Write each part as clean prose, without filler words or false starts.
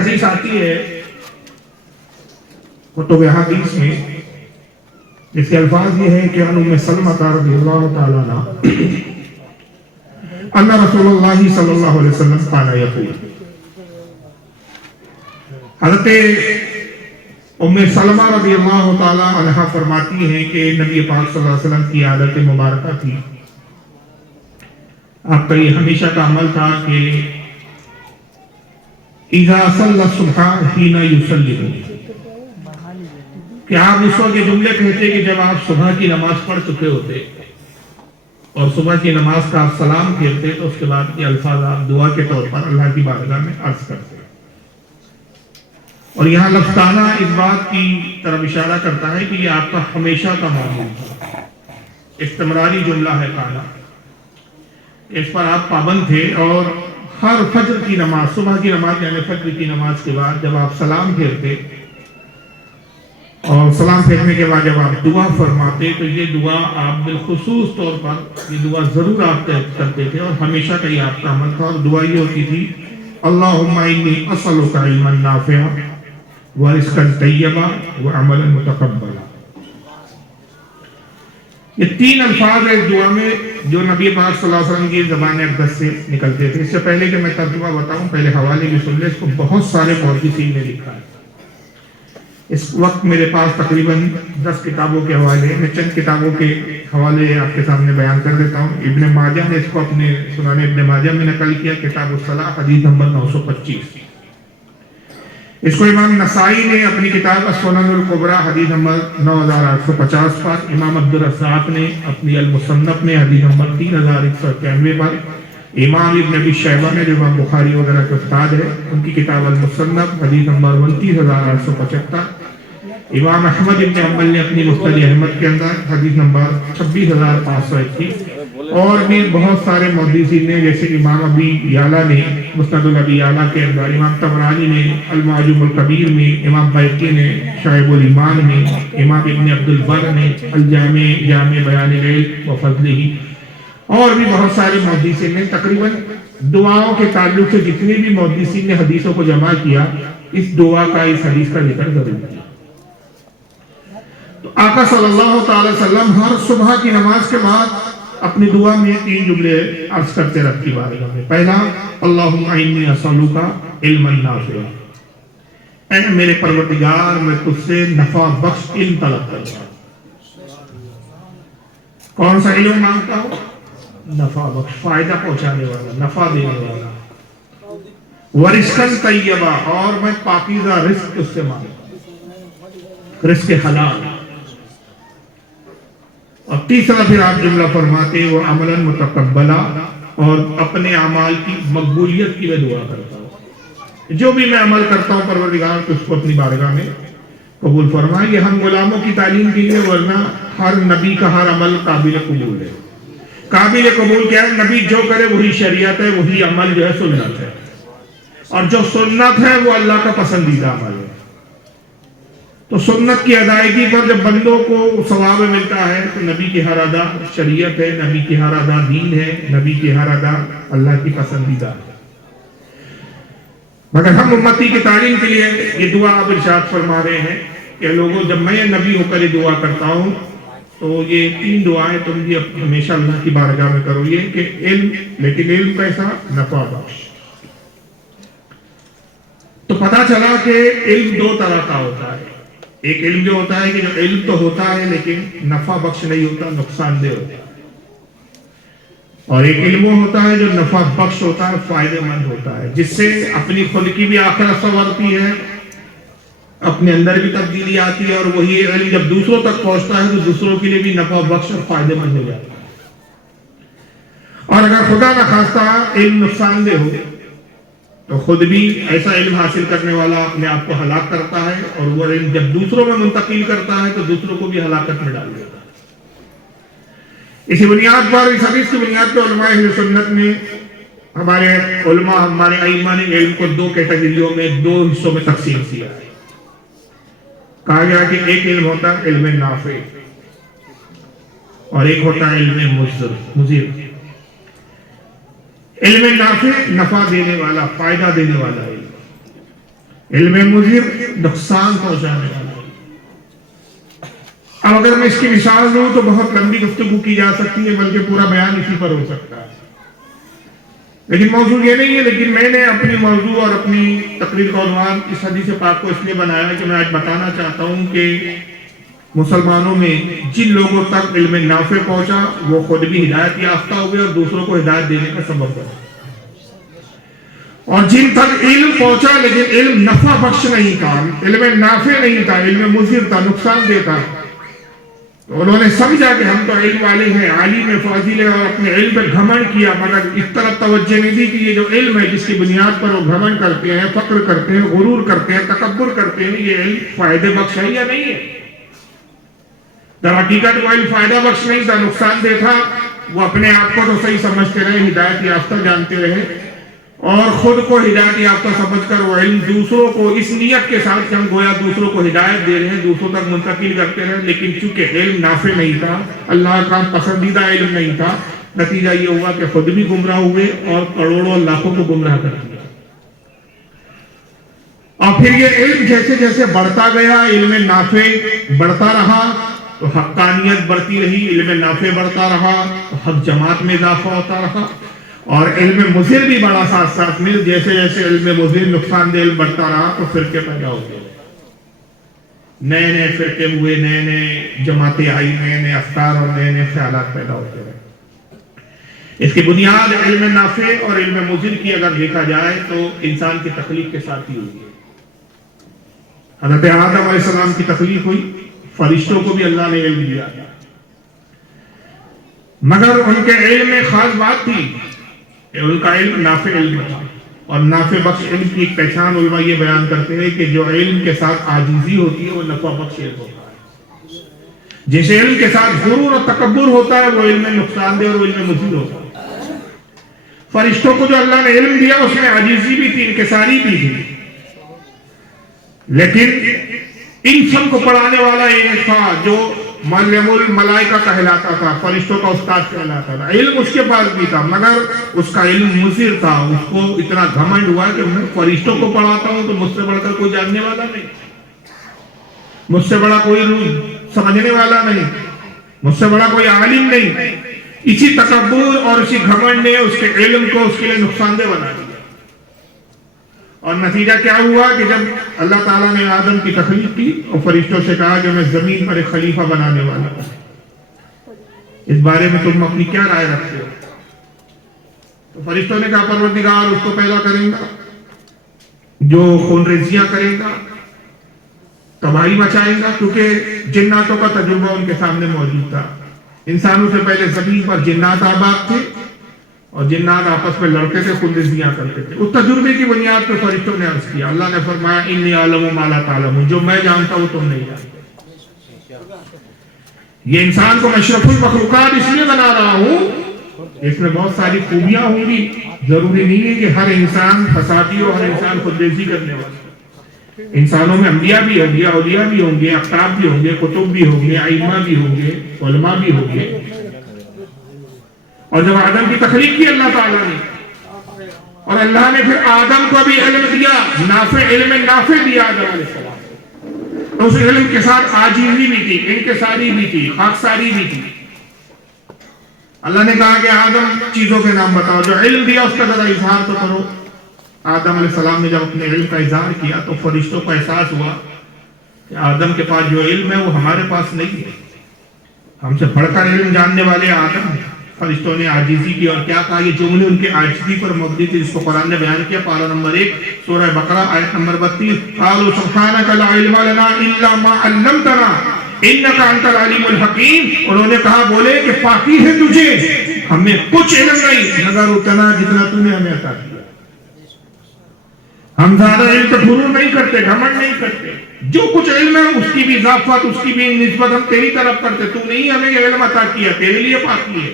حدیث آتی ہے کتب حدیث میں، جس کے الفاظ یہ ہیں کہ عن ام سلمہ رضی اللہ تعالی عنہ ان رسول اللہ صلی اللہ علیہ وسلم قال یقول، حضرت ام سلمہ رضی اللہ تعالی عنہ فرماتی ہیں کہ نبی پاک صلی اللہ علیہ وسلم کی عادت مبارکہ تھی، آپ کا یہ ہمیشہ کا عمل تھا کہ اذا صلی الصبح حین یصلی، کہ آپ اس وقت یہ جملے کہتے کہ جب آپ صبح کی نماز پڑھ چکے ہوتے اور صبح کی نماز کا آپ سلام پھیرتے تو اس کے بعد یہ الفاظ آپ دعا کے طور پر اللہ کی بارگاہ میں عرض کرتے. اور یہاں لفظ تانا اس بات کی طرف اشارہ کرتا ہے کہ یہ آپ کا ہمیشہ کا معمول تھا، استمراری جملہ ہے تانا، اس پر آپ پابند تھے. اور ہر فجر کی نماز، صبح کی نماز یعنی فجر کی نماز کے بعد جب آپ سلام پھیرتے اور سلام پھیرنے کے بعد جب آپ دعا فرماتے تو یہ دعا آپ بالخصوص طور پر یہ دعا ضرور آپ کرتے تھے اور ہمیشہ کا یہ آپ کا عمل تھا. اور دعا یہ ہوتی تھی اللہم انی اسألک علما نافعا ورزقا طیبا وعملا متقبلا. یہ تین الفاظ ہیں اس دعا میں جو نبی پاک صلی اللہ علیہ وسلم کی زبان اقدس سے نکلتے تھے. اس سے پہلے کہ میں ترجمہ بتاؤں پہلے حوالے بھی سن لیں، اس کو بہت سارے محدثین نے لکھا ہے. اس وقت میرے پاس تقریباً 10 کتابوں کے حوالے ہیں، میں چند کتابوں کے حوالے آپ کے سامنے بیان کر دیتا ہوں. ابن ماجہ نے اس کو اپنے سنن ابن ماجہ میں نقل کیا، کتاب الصلاۃ حدیث نمبر 925. اس کو امام نسائی نے اپنی کتاب السنن الکبریٰ حدیث نمبر 9850 پر، امام عبدالرزاق نے اپنی المصنف میں حدیث نمبر 3191 پر، امام ابن ابی شیبہ نے جو امام بخاری وغیرہ کے استاد ہے ان کی کتاب المصنف حدیث نمبر 29875، امام احمد ابن حنبل نے اپنی مسند احمد کے اندر حدیث نمبر 26521، اور بھی بہت سارے محدثین نے جیسے امام ابی یعلا نے مسند الابی یعلا کے اندر، امام طبرانی نے المعجم الکبیر میں، امام بیہقی نے شعب الایمان میں، امام ابن عبد البر نے جامع بیان العلم و فضلہ، اور بھی بہت سارے محدثین نے تقریباً دعاؤں کے تعلق سے جتنے بھی محدثین نے حدیثوں کو جمع کیا اس دعا کا، اس حدیث کا ذکر ضرور کیا. تو آقا صلی اللہ تعالی وسلم ہر صبح کی نماز کے بعد اپنی دعا میں 3 جملے عرض کرتے رب کی بارگاہ میں. پہلا اللہم انی اسألک علما نافعا، اے میرے پروردگار میں تجھ سے نفع بخش علم طلب کرتا ہوں. کون سا علم مانگتا ہوں؟ نفع بخش، فائدہ پہنچانے والا، نفع دینے والا. ورزقا طیبا، اور میں پاکیزہ رزق تجھ سے مانگتا ہوں، رزق حلال. اور تیسرا پھر آپ جملہ فرماتے وہ عملا متقبلا، اور اپنے اعمال کی مقبولیت کی میں دعا کرتا ہوں، جو بھی میں عمل کرتا ہوں پروردگار تو اس کو اپنی بارگاہ میں قبول فرمائے. یہ ہم غلاموں کی تعلیم کے لیے، ورنہ ہر نبی کا ہر عمل قابل قبول ہے. قابل قبول کیا ہے؟ نبی جو کرے وہی شریعت ہے، وہی عمل جو ہے سنت ہے، اور جو سنت ہے وہ اللہ کا پسندیدہ عمل ہے. تو سنت کی ادائیگی پر جب بندوں کو ثواب ملتا ہے تو نبی کی ہر ادا شریعت ہے، نبی کی ہر ادا دین ہے، نبی کی ہر ادا اللہ کی پسندیدہ ہے. مگر ہم امتی کی تعلیم کے لیے یہ دعا آپ ارشاد فرما رہے ہیں کہ لوگوں جب میں نبی ہو کر یہ دعا کرتا ہوں تو یہ 3 دعائیں تم بھی ہمیشہ اللہ کی بارگاہ میں کرو. یہ کہ علم، لیکن علم کیسا؟ نفع بخش. تو پتہ چلا کہ علم 2 طرح کا ہوتا ہے. ایک علم جو ہوتا ہے کہ جو علم تو ہوتا ہے لیکن نفع بخش نہیں ہوتا، نقصان دہ ہوتا ہے. اور ایک علم ہوتا ہے جو نفع بخش ہوتا ہے، فائدہ مند ہوتا ہے، جس سے اپنی خود کی بھی آخرت سنورتی ہے، اپنے اندر بھی تبدیلی آتی ہے، اور وہی علم جب دوسروں تک پہنچتا ہے تو دوسروں کے لیے بھی نفع بخش اور فائدہ مند ہو جاتا ہے. اور اگر خدا نخواستہ علم نقصان دہ ہو تو خود بھی ایسا علم حاصل کرنے والا اپنے آپ کو ہلاک کرتا ہے، اور وہ علم جب دوسروں میں منتقل کرتا ہے تو دوسروں کو بھی ہلاکت میں ڈال دیتا ہے. اسی بنیاد پر، اس حدیث کی بنیاد پر علماء اہل سنت نے، ہمارے علماء، ہمارے ائمہ نے علم کو 2 کیٹیگریوں میں، 2 حصوں میں تقسیم کیا ہے. کہا گیا کہ ایک علم ہوتا ہے علم نافع، اور ایک ہوتا ہے علم مضر. علم نافع، نفع دینے والا، فائدہ دینے والا علم. علم مضر نقصان پہنچانے والا ہے۔ اب اگر میں اس کی مثال دوں تو بہت لمبی گفتگو کی جا سکتی ہے، بلکہ پورا بیان اسی پر ہو سکتا ہے، لیکن موضوع یہ نہیں ہے۔ لیکن میں نے اپنی موضوع اور اپنی تقریر کا عنوان اس حدیث پاک کو اس لیے بنایا کہ میں آج بتانا چاہتا ہوں کہ مسلمانوں میں جن لوگوں تک علم نافع پہنچا وہ خود بھی ہدایت یافتہ ہوئے اور دوسروں کو ہدایت دینے کا سبب بنے، اور جن تک علم پہنچا لیکن علم نفع بخش نہیں تھا، علم نافع نہیں تھا، علم مضر تھا، نقصان دیتا، تو انہوں نے سمجھا کہ ہم تو علم والے ہیں، عالم فاضل ہیں، اور اپنے علم پر گھمنڈ کیا، مگر اس طرف توجہ نہیں دی کہ یہ جو علم ہے جس کی بنیاد پر وہ گھمنڈ کرتے ہیں، فخر کرتے ہیں، غرور کرتے ہیں، تکبر کرتے ہیں، یہ علم فائدے بخش ہے یا نہیں ہے؟ در حقیقت وہ علم فائدہ بخش نہیں تھا، نقصان دہ تھا۔ وہ اپنے آپ کو تو صحیح سمجھتے رہے، ہدایت یافتہ جانتے رہے، اور خود کو ہدایت یافتہ سمجھ کر وہ علم دوسروں کو اس نیت کے ساتھ کہ ہم گویا دوسروں کو ہدایت دے رہے ہیں، دوسروں تک منتقل کرتے رہے، لیکن چونکہ علم نافع نہیں تھا، اللہ کا پسندیدہ علم نہیں تھا، نتیجہ یہ ہوا کہ خود بھی گمراہ ہوئے اور کروڑوں لاکھوں کو گمراہ کر دیا۔ اور پھر یہ علم جیسے جیسے بڑھتا گیا، علم نافع بڑھتا رہا تو حقانیت بڑھتی رہی، علم نافع بڑھتا رہا تو حق جماعت میں اضافہ ہوتا رہا، اور علم مضر بھی بڑا ساتھ ساتھ میں، جیسے جیسے علم مضر نقصان دہ علم بڑھتا رہا تو فرقے پیدا ہو گئے، نئے نئے فرقے ہوئے، نئے نئے جماعتیں آئی، نئے نئے افکار اور نئے نئے خیالات پیدا ہوتے رہے۔ اس کی بنیاد علم نافع اور علم مضر کی اگر دیکھا جائے تو انسان کی تخلیق کے ساتھ ہی ہوئی ہے۔ حضرت آدم علیہ السلام کی تخلیق ہوئی، فرشتوں کو بھی اللہ نے علم دیا، مگر ان کے علم میں خاص بات تھی، ان کا علم نافع علم تھا، اور نافع بخش علم کی ایک پہچان علماء یہ بیان کرتے ہیں کہ جو علم کے ساتھ عاجزی ہوتی ہے وہ نفع بخش علم ہوتا ہے، جس علم کے ساتھ غرور اور تکبر ہوتا ہے وہ علم نقصان دہ اور علم مضر ہوتا ہے۔ فرشتوں کو جو اللہ نے علم دیا اس میں عاجزی بھی تھی، انکساری بھی تھی، لیکن ان سب کو پڑھانے والا یہ تھا جو معلم الملائکہ کہلاتا تھا، فرشتوں کا استاد کہلاتا تھا، علم اس کے پاس بھی تھا، مگر اس کا علم مضر تھا، اس کو اتنا گھمنڈ ہوا کہ میں فرشتوں کو پڑھاتا ہوں تو مجھ سے بڑھ کر کوئی جاننے والا نہیں، مجھ سے بڑا کوئی سمجھنے والا نہیں، مجھ سے بڑا کوئی عالم نہیں۔ اسی تکبر اور اسی گھمنڈ نے اس کے علم کو اس کے لیے نقصان دہ بنا دیا، اور نتیجہ کیا ہوا کہ جب اللہ تعالیٰ نے آدم کی تخلیق کی اور فرشتوں سے کہا کہ میں زمین پر ایک خلیفہ بنانے والا ہوں، اس بارے میں تم اپنی کیا رائے رکھتے ہو؟ تو فرشتوں نے کہا پروردگار اس کو پیدا کریں گا جو خون ریزیاں کرے گا، تباہی مچائے گا، کیونکہ جناتوں کا تجربہ ان کے سامنے موجود تھا، انسانوں سے پہلے زمین پر جنات آباد تھے اور جنات آپس میں لڑتے تھے، خون ریزیاں کرتے تھے۔ اس تجربے کی بنیاد پر فرشتوں نے عرض کیا، اللہ نے فرمایا انی اعلم ما لا تعلمون، جو میں جانتا ہوں تم نہیں جانتے۔ یہ انسان کو اشرف المخلوقات اس لیے بنا رہا ہوں، اس میں بہت ساری خوبیاں ہوں گی، ضروری نہیں ہے کہ ہر انسان فسادی ہو، ہر انسان خود ریزی کرنے والا۔ انسانوں میں انبیاء بھی ہوں گے، اولیاء بھی ہوں گے، اقطاب بھی ہوں گے، کتب بھی ہوں گے، ائمہ بھی ہوں گے، علماء بھی ہوں گے۔ اور جب آدم کی تخلیق کی اللہ تعالیٰ نے، اور اللہ نے پھر آدم کو بھی علم دیا، نافع علم نافع دیا آدم علیہ السلام، تو اس علم کے ساتھ عاجزی بھی تھی، انکساری بھی تھی، خاکساری بھی تھی۔ اللہ نے کہا کہ آدم چیزوں کے نام بتاؤ، جو علم دیا اس کا ذرا اظہار تو کرو۔ آدم علیہ السلام نے جب اپنے علم کا اظہار کیا تو فرشتوں کو احساس ہوا کہ آدم کے پاس جو علم ہے وہ ہمارے پاس نہیں ہے، ہم سے بڑھ کر علم جاننے والے آدم ہیں۔ فرشتوں نے عاجزی کی، اور کیا کہا؟ یہ جملے ان کے عاجزی پر مبنی تھے، جس کو قرآن نے بیان کیا، پارہ نمبر 1 سورہ بقرہ آیت نمبر 32، قالوا سبحانک لا علم لنا الا ما علمتنا انک انت العلیم الحکیم۔ انہوں نے کہا، بولے کہ پاکی ہے تجھے، ہمیں کچھ علم نہیں مگر اتنا جتنا تو نے ہمیں عطا کیا۔ ہم زیادہ علم تو غرور نہیں کرتے، گھمنڈ نہیں کرتے، جو کچھ علم ہے اس کی بھی اضافت، اس کی بھی نسبت ہم تیری طرف کرتے، تو نہیں ہمیں یہ علم عطا کیا، تیرے لیے پاکی ہے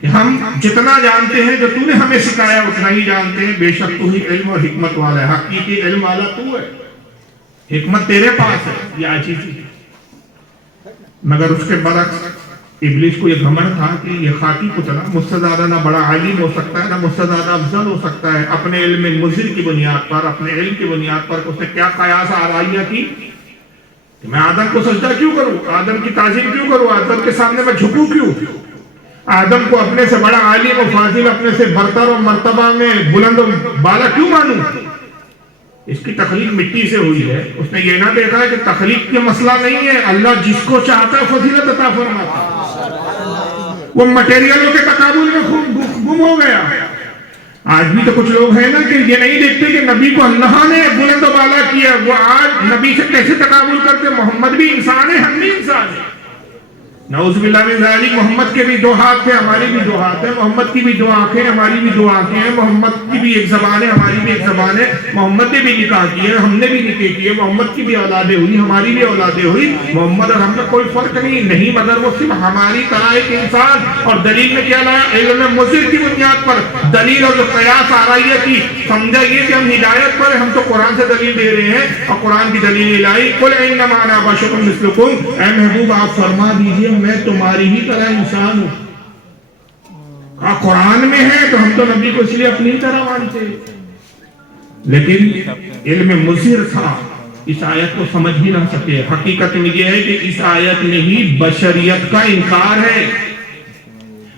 کہ ہم جتنا جانتے ہیں، جو تو نے ہمیں سکھایا اتنا ہی جانتے ہیں، بے شک تو ہی علم اور حکمت والا ہے، حقیقی علم والا تو ہے، حکمت تیرے پاس ہے، یہ عاجزی ہے۔ مگر اس کے برعکس ابلیس کو یہ گھمنڈ تھا کہ یہ خاکی پتلا مجھ سے زیادہ نہ بڑا عالم ہو سکتا ہے، نہ مجھ سے زیادہ افضل ہو سکتا ہے. اپنے علم مضر کی بنیاد پر، اپنے علم کی بنیاد پر اس نے کیا قیاس آرائیاں کی کہ میں آدم کو سجدہ کیوں کروں، آدم کی تعظیم کیوں کروں، آدم کے سامنے میں جھکوں کیوں، آدم کو اپنے سے بڑا عالم و فاضل، اپنے سے برتر و مرتبہ میں بلند و بالا کیوں مانوں. اس کی تخلیق مٹی سے ہوئی ہے. اس نے یہ نہ دیکھا ہے کہ تخلیق کے مسئلہ نہیں ہے، اللہ جس کو چاہتا ہے فضیلت عطا فرماتا ہے. وہ مٹیریلوں کے تقابل میں خوب گم ہو گیا. آج بھی تو کچھ لوگ ہیں نا کہ یہ نہیں دیکھتے کہ نبی کو اللہ نے بلند و بالا کیا. وہ آج نبی سے کیسے تقابل کرتے، محمد بھی انسان ہے، ہم بھی انسان ہیں. نعوذ باللہ من ذالک. محمد کے بھی دو ہاتھ ہیں، ہماری بھی دو ہاتھ ہیں. محمد کی بھی دو آنکھیں، ہماری بھی دو آنکھیں ہیں. محمد کی بھی ایک زبان ہے، ہماری بھی ایک زبان ہے. محمد نے بھی نکاح کیے، ہم نے بھی نکاح کیے. محمد کی بھی اولادیں ہوئی، ہماری بھی اولادیں ہوئی. محمد اور ہم میں کوئی فرق نہیں مگر وہ صرف ہماری طرح ایک انسان. اور دلیل میں کیا لایا، علم مضر کی بنیاد پر دلیل اور جو قیاس آرائیہ کی. سمجھا یہ کہ ہم ہدایت پر، ہم تو قرآن سے دلیل دے رہے ہیں اور قرآن کی دلیل لائی. قل انما انا بشر مثلکم، اے محبوب آپ فرما دیجئے میں تمہاری ہی طرح انسان ہوں. قرآن میں ہے تو ہم تو نبی کو اس لیے اپنی طرح مانتے. لیکن علم مضر تھا، اس آیت کو سمجھ ہی نہ سکے. حقیقت میں یہ ہے کہ اس آیت میں ہی بشریت کا انکار ہے.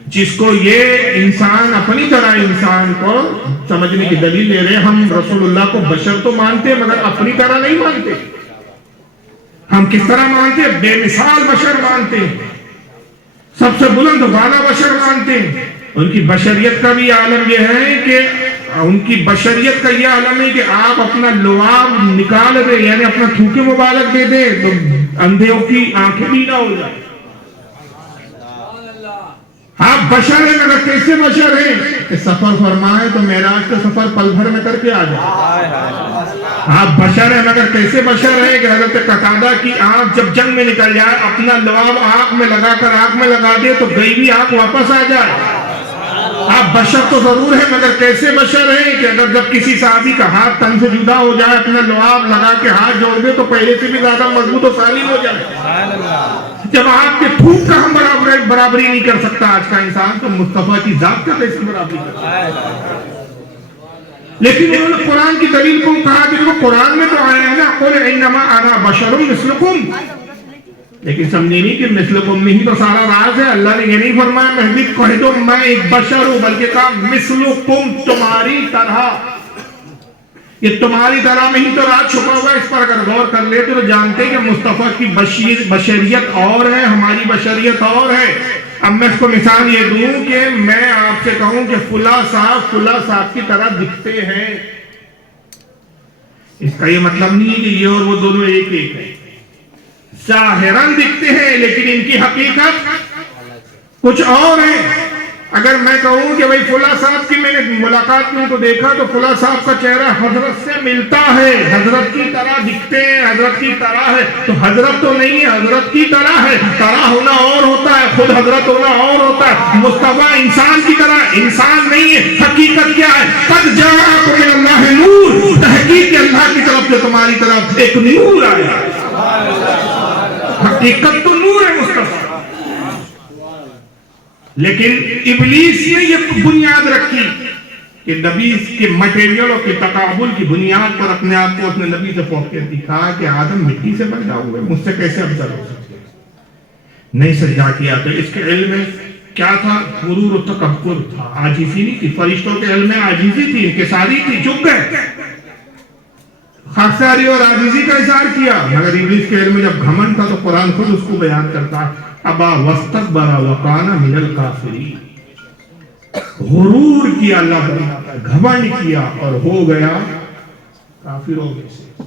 جس کو یہ انسان اپنی طرح انسان کو سمجھنے کی دلیل لے رہے ہیں. ہم رسول اللہ کو بشر تو مانتے مگر اپنی طرح نہیں مانتے. ہم کس طرح مانتے، بے مثال بشر مانتے، سب سے بلند والا بشر مانتے ہیں. ان کی بشریت کا بھی عالم یہ ہے کہ ان کی بشریت کا یہ عالم ہے کہ آپ اپنا لعاب نکال دیں، یعنی اپنا تھوکے مبارک دے دیں تو اندھوں کی آنکھیں بھی نہ ہو جائیں. آپ بشر ہیں مگر کیسے بشر ہیں کہ سفر فرمائے تو معراج کا سفر پل بھر میں کر کے آ جائے. آپ بشر ہیں مگر کیسے بشر ہیں کہ حضرت قتادہ کی آنکھ جب جنگ میں نکل جائے اپنا لعاب آنکھ میں لگا کر آنکھ میں لگا دے تو گئی بھی آنکھ واپس آ جائے. آپ بشر تو ضرور ہیں مگر کیسے بشر ہیں کہ اگر جب کسی صحابی کا ہاتھ تن سے جدا ہو جائے اپنا لعاب لگا کے ہاتھ جوڑ دے تو پہلے سے بھی زیادہ مضبوط و سالم ہو جائے. جب آپ کے تھوک کا ہم برابری نہیں کر سکتا آج کا انسان تو مصطفیٰ کی ذات کا کیسے برابری کرتا ہے. لیکن انہوں نے قرآن کی دلیل کو کہا کہ وہ قرآن میں تو آیا ہے نا قل انما انا بشر مثلکم، لیکن سمجھے نہیں کہ مثلکم میں ہی تو سارا راز ہے. اللہ نے یہ نہیں فرمایا محبوب کہہ دو میں ایک بشر ہوں، بلکہ کہا مثلکم تمہاری طرح. یہ تمہاری طرح میں ہی تو راز چھپا ہوا ہے. اس پر اگر غور کر لیتے تو جانتے کہ مصطفیٰ کی بشریت اور ہے، ہماری بشریت اور ہے. اب میں اس کو مثال یہ دوں کہ میں آپ سے کہوں کہ فلاں صاحب کی طرح دکھتے ہیں، اس کا یہ مطلب نہیں ہے کہ یہ اور وہ دونوں ایک ایک ہیں. ظاہراً دکھتے ہیں لیکن ان کی حقیقت کچھ اور ہے. اگر میں کہوں کہ بھئی فلاں صاحب کی میں نے ملاقات میں تو دیکھا تو فلاں صاحب کا چہرہ حضرت سے ملتا ہے، حضرت کی طرح دکھتے ہیں، حضرت کی طرح ہے، تو حضرت تو نہیں ہے، حضرت کی طرح ہے. طرح ہونا اور ہوتا ہے، خود حضرت ہونا اور ہوتا ہے. مصطفیٰ انسان کی طرح انسان نہیں ہے. حقیقت کیا ہے، قد جاءکم من اللہ نور، تحقیق اللہ کی طرف سے تمہاری طرف ایک نور آیا. حقیقت تو نور ہے مصطفیٰ. لیکن ابلیس نے یہ بنیاد رکھی کہ نبی کے مٹیریل اور کے تقابل کی بنیاد پر اپنے آپ کو اس نے نبی سے فوقیت دکھا کہ آدم مٹی سے پیدا ہوئے، مجھ سے کیسے افضل ہو سکتے. نہیں سجدہ کیا. تو اس کے علم میں کیا تھا، غرور و تکبر تھا، عاجزی نہیں تھی. فرشتوں کے علم میں عاجزی تھی، انکساری تھی، جھک گئے، خاکساری اور عاجزی کا اظہار کیا. مگر ابلیس کے علم میں جب گھمنڈ تھا تو قرآن خود اس کو بیان کرتا ہے ابا واستکبر وکان من الکافرین. غرور کیا اللہ فرماتا ہے، گھمنڈ کیا اور ہو گیا کافروں میں سے.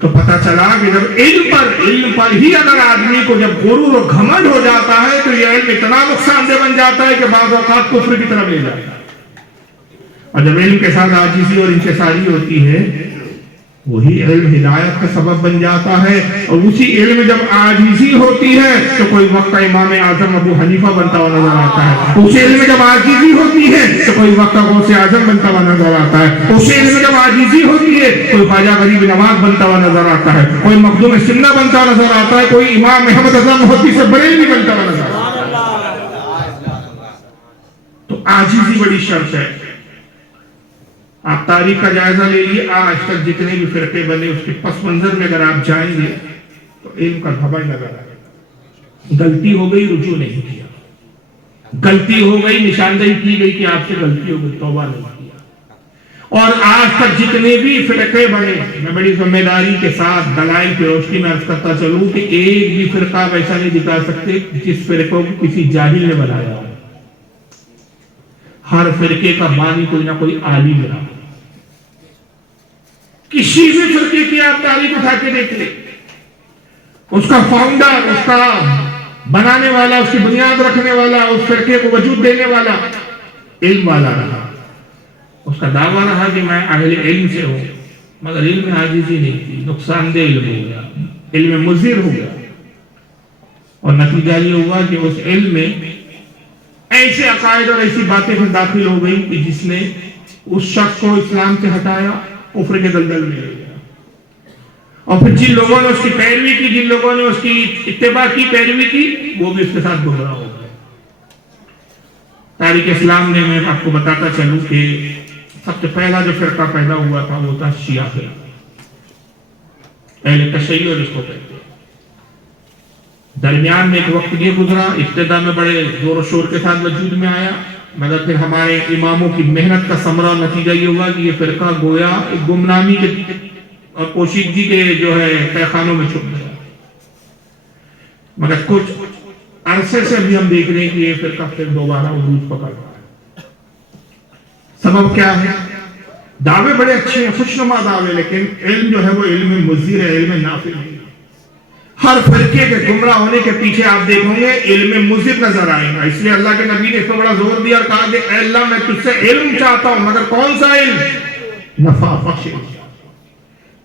تو پتہ چلا کہ جب علم پر ہی اگر آدمی کو جب غرور اور گھمنڈ ہو جاتا ہے تو یہ علم اتنا نقصان دہ بن جاتا ہے کہ بعض اوقات کفر کی طرف لے جاتا ہے. اور جب علم کے ساتھ عاجزی اور انکساری ہوتی ہے وہی علم ہدایت کا سبب بن جاتا ہے. اور اسی علم میں جب عاجزی ہوتی ہے تو کوئی وقت امام اعظم ابو حنیفہ بنتا ہوا نظر آتا ہے. اسی علم میں جب عاجزی ہوتی ہے تو کوئی وقت غوث اعظم بنتا ہوا نظر آتا ہے. اسی علم میں جب عاجزی ہوتی ہے کوئی خواجہ غریب نواز بنتا ہوا نظر آتا ہے، کوئی مخدوم سنہ بنتا ہوا نظر آتا ہے، کوئی امام احمد رضا محدث بریلوی بنتا ہوا نظر آتا ہے. تو عاجزی بڑی شرط ہے. آپ تاریخ کا جائزہ لے لیے، آج تک جتنے بھی فرقے بنے اس کے پس منظر میں اگر آپ جائیں گے تو علم کا دھبڑ نظر آئے گا. غلطی ہو گئی، رجوع نہیں کیا. غلطی ہو گئی، نشاندہی کی گئی کہ آپ سے غلطی ہو گئی، توبہ نہیں کیا. اور آج تک جتنے بھی فرقے بنے، میں بڑی ذمہ داری کے ساتھ دلائل کی روشنی میں عرض کرتا چلوں کہ ایک بھی فرقہ ایسا نہیں دکھا سکتے جس فرقوں کو کسی جاہل نے بنایا ہو. ہر فرقے کا بانی کوئی نہ کوئی عالم رہا. کسی بھی فرقے کی آپ تاریخ اٹھا کے دیکھ لیں، اس کا فاؤنڈر، اس کا بنانے والا، اس کی بنیاد رکھنے والا، اس فرقے کو وجود دینے والا علم والا رہا. اس کا دعویٰ رہا کہ میں اہل علم سے ہوں، مگر علم میں عاجزی نہیں تھی، نقصان دہ علم ہو گیا، علم مضر ہو گیا. اور نتیجہ یہ ہوا کہ اس علم میں ایسے عقائد اور ایسی باتیں پھر داخل ہو گئی کہ جس نے اس شخص کو اسلام سے ہٹایا، کفر کے دلدل میں لے گیا. اور پھر جن لوگوں نے اس کی پیروی کی، جن لوگوں نے اس کی اتباع کی، پیروی کی، وہ بھی اس کے ساتھ گمراہ ہو گئے. تاریخ اسلام نے، میں آپ کو بتاتا چلوں کہ سب سے پہلا جو فرقہ پیدا ہوا تھا وہ تھا شیعہ فرقہ، اہل تشیع جس کو کہتے ہیں. درمیان میں ایک وقت یہ گزرا، ابتدا میں بڑے زور و شور کے ساتھ وجود میں آیا، مگر پھر ہمارے اماموں کی محنت کا ثمرہ اور نتیجہ یہ ہوا کہ یہ فرقہ گویا ایک گمنامی کے اور پوشیدگی کے جو ہے تہخانوں میں چھپ گیا. مگر کچھ عرصے سے بھی ہم دیکھ رہے ہیں کہ یہ فرقہ پھر دوبارہ عروج پکڑ رہا ہے. سبب کیا ہے؟ دعوے بڑے اچھے ہیں، خوشنما دعوے، لیکن علم جو ہے وہ علم مضر ہے، علم نافع نہیں. ہر فرقے کے گمراہ ہونے کے پیچھے آپ دیکھیں گے علم مضر نظر آئے گا. اس لیے اللہ کے نبی نے اس پر بڑا زور دیا اور کہا کہ اے اللہ میں تجھ سے علم چاہتا ہوں، مگر کون سا علم؟ نفع بخش علم.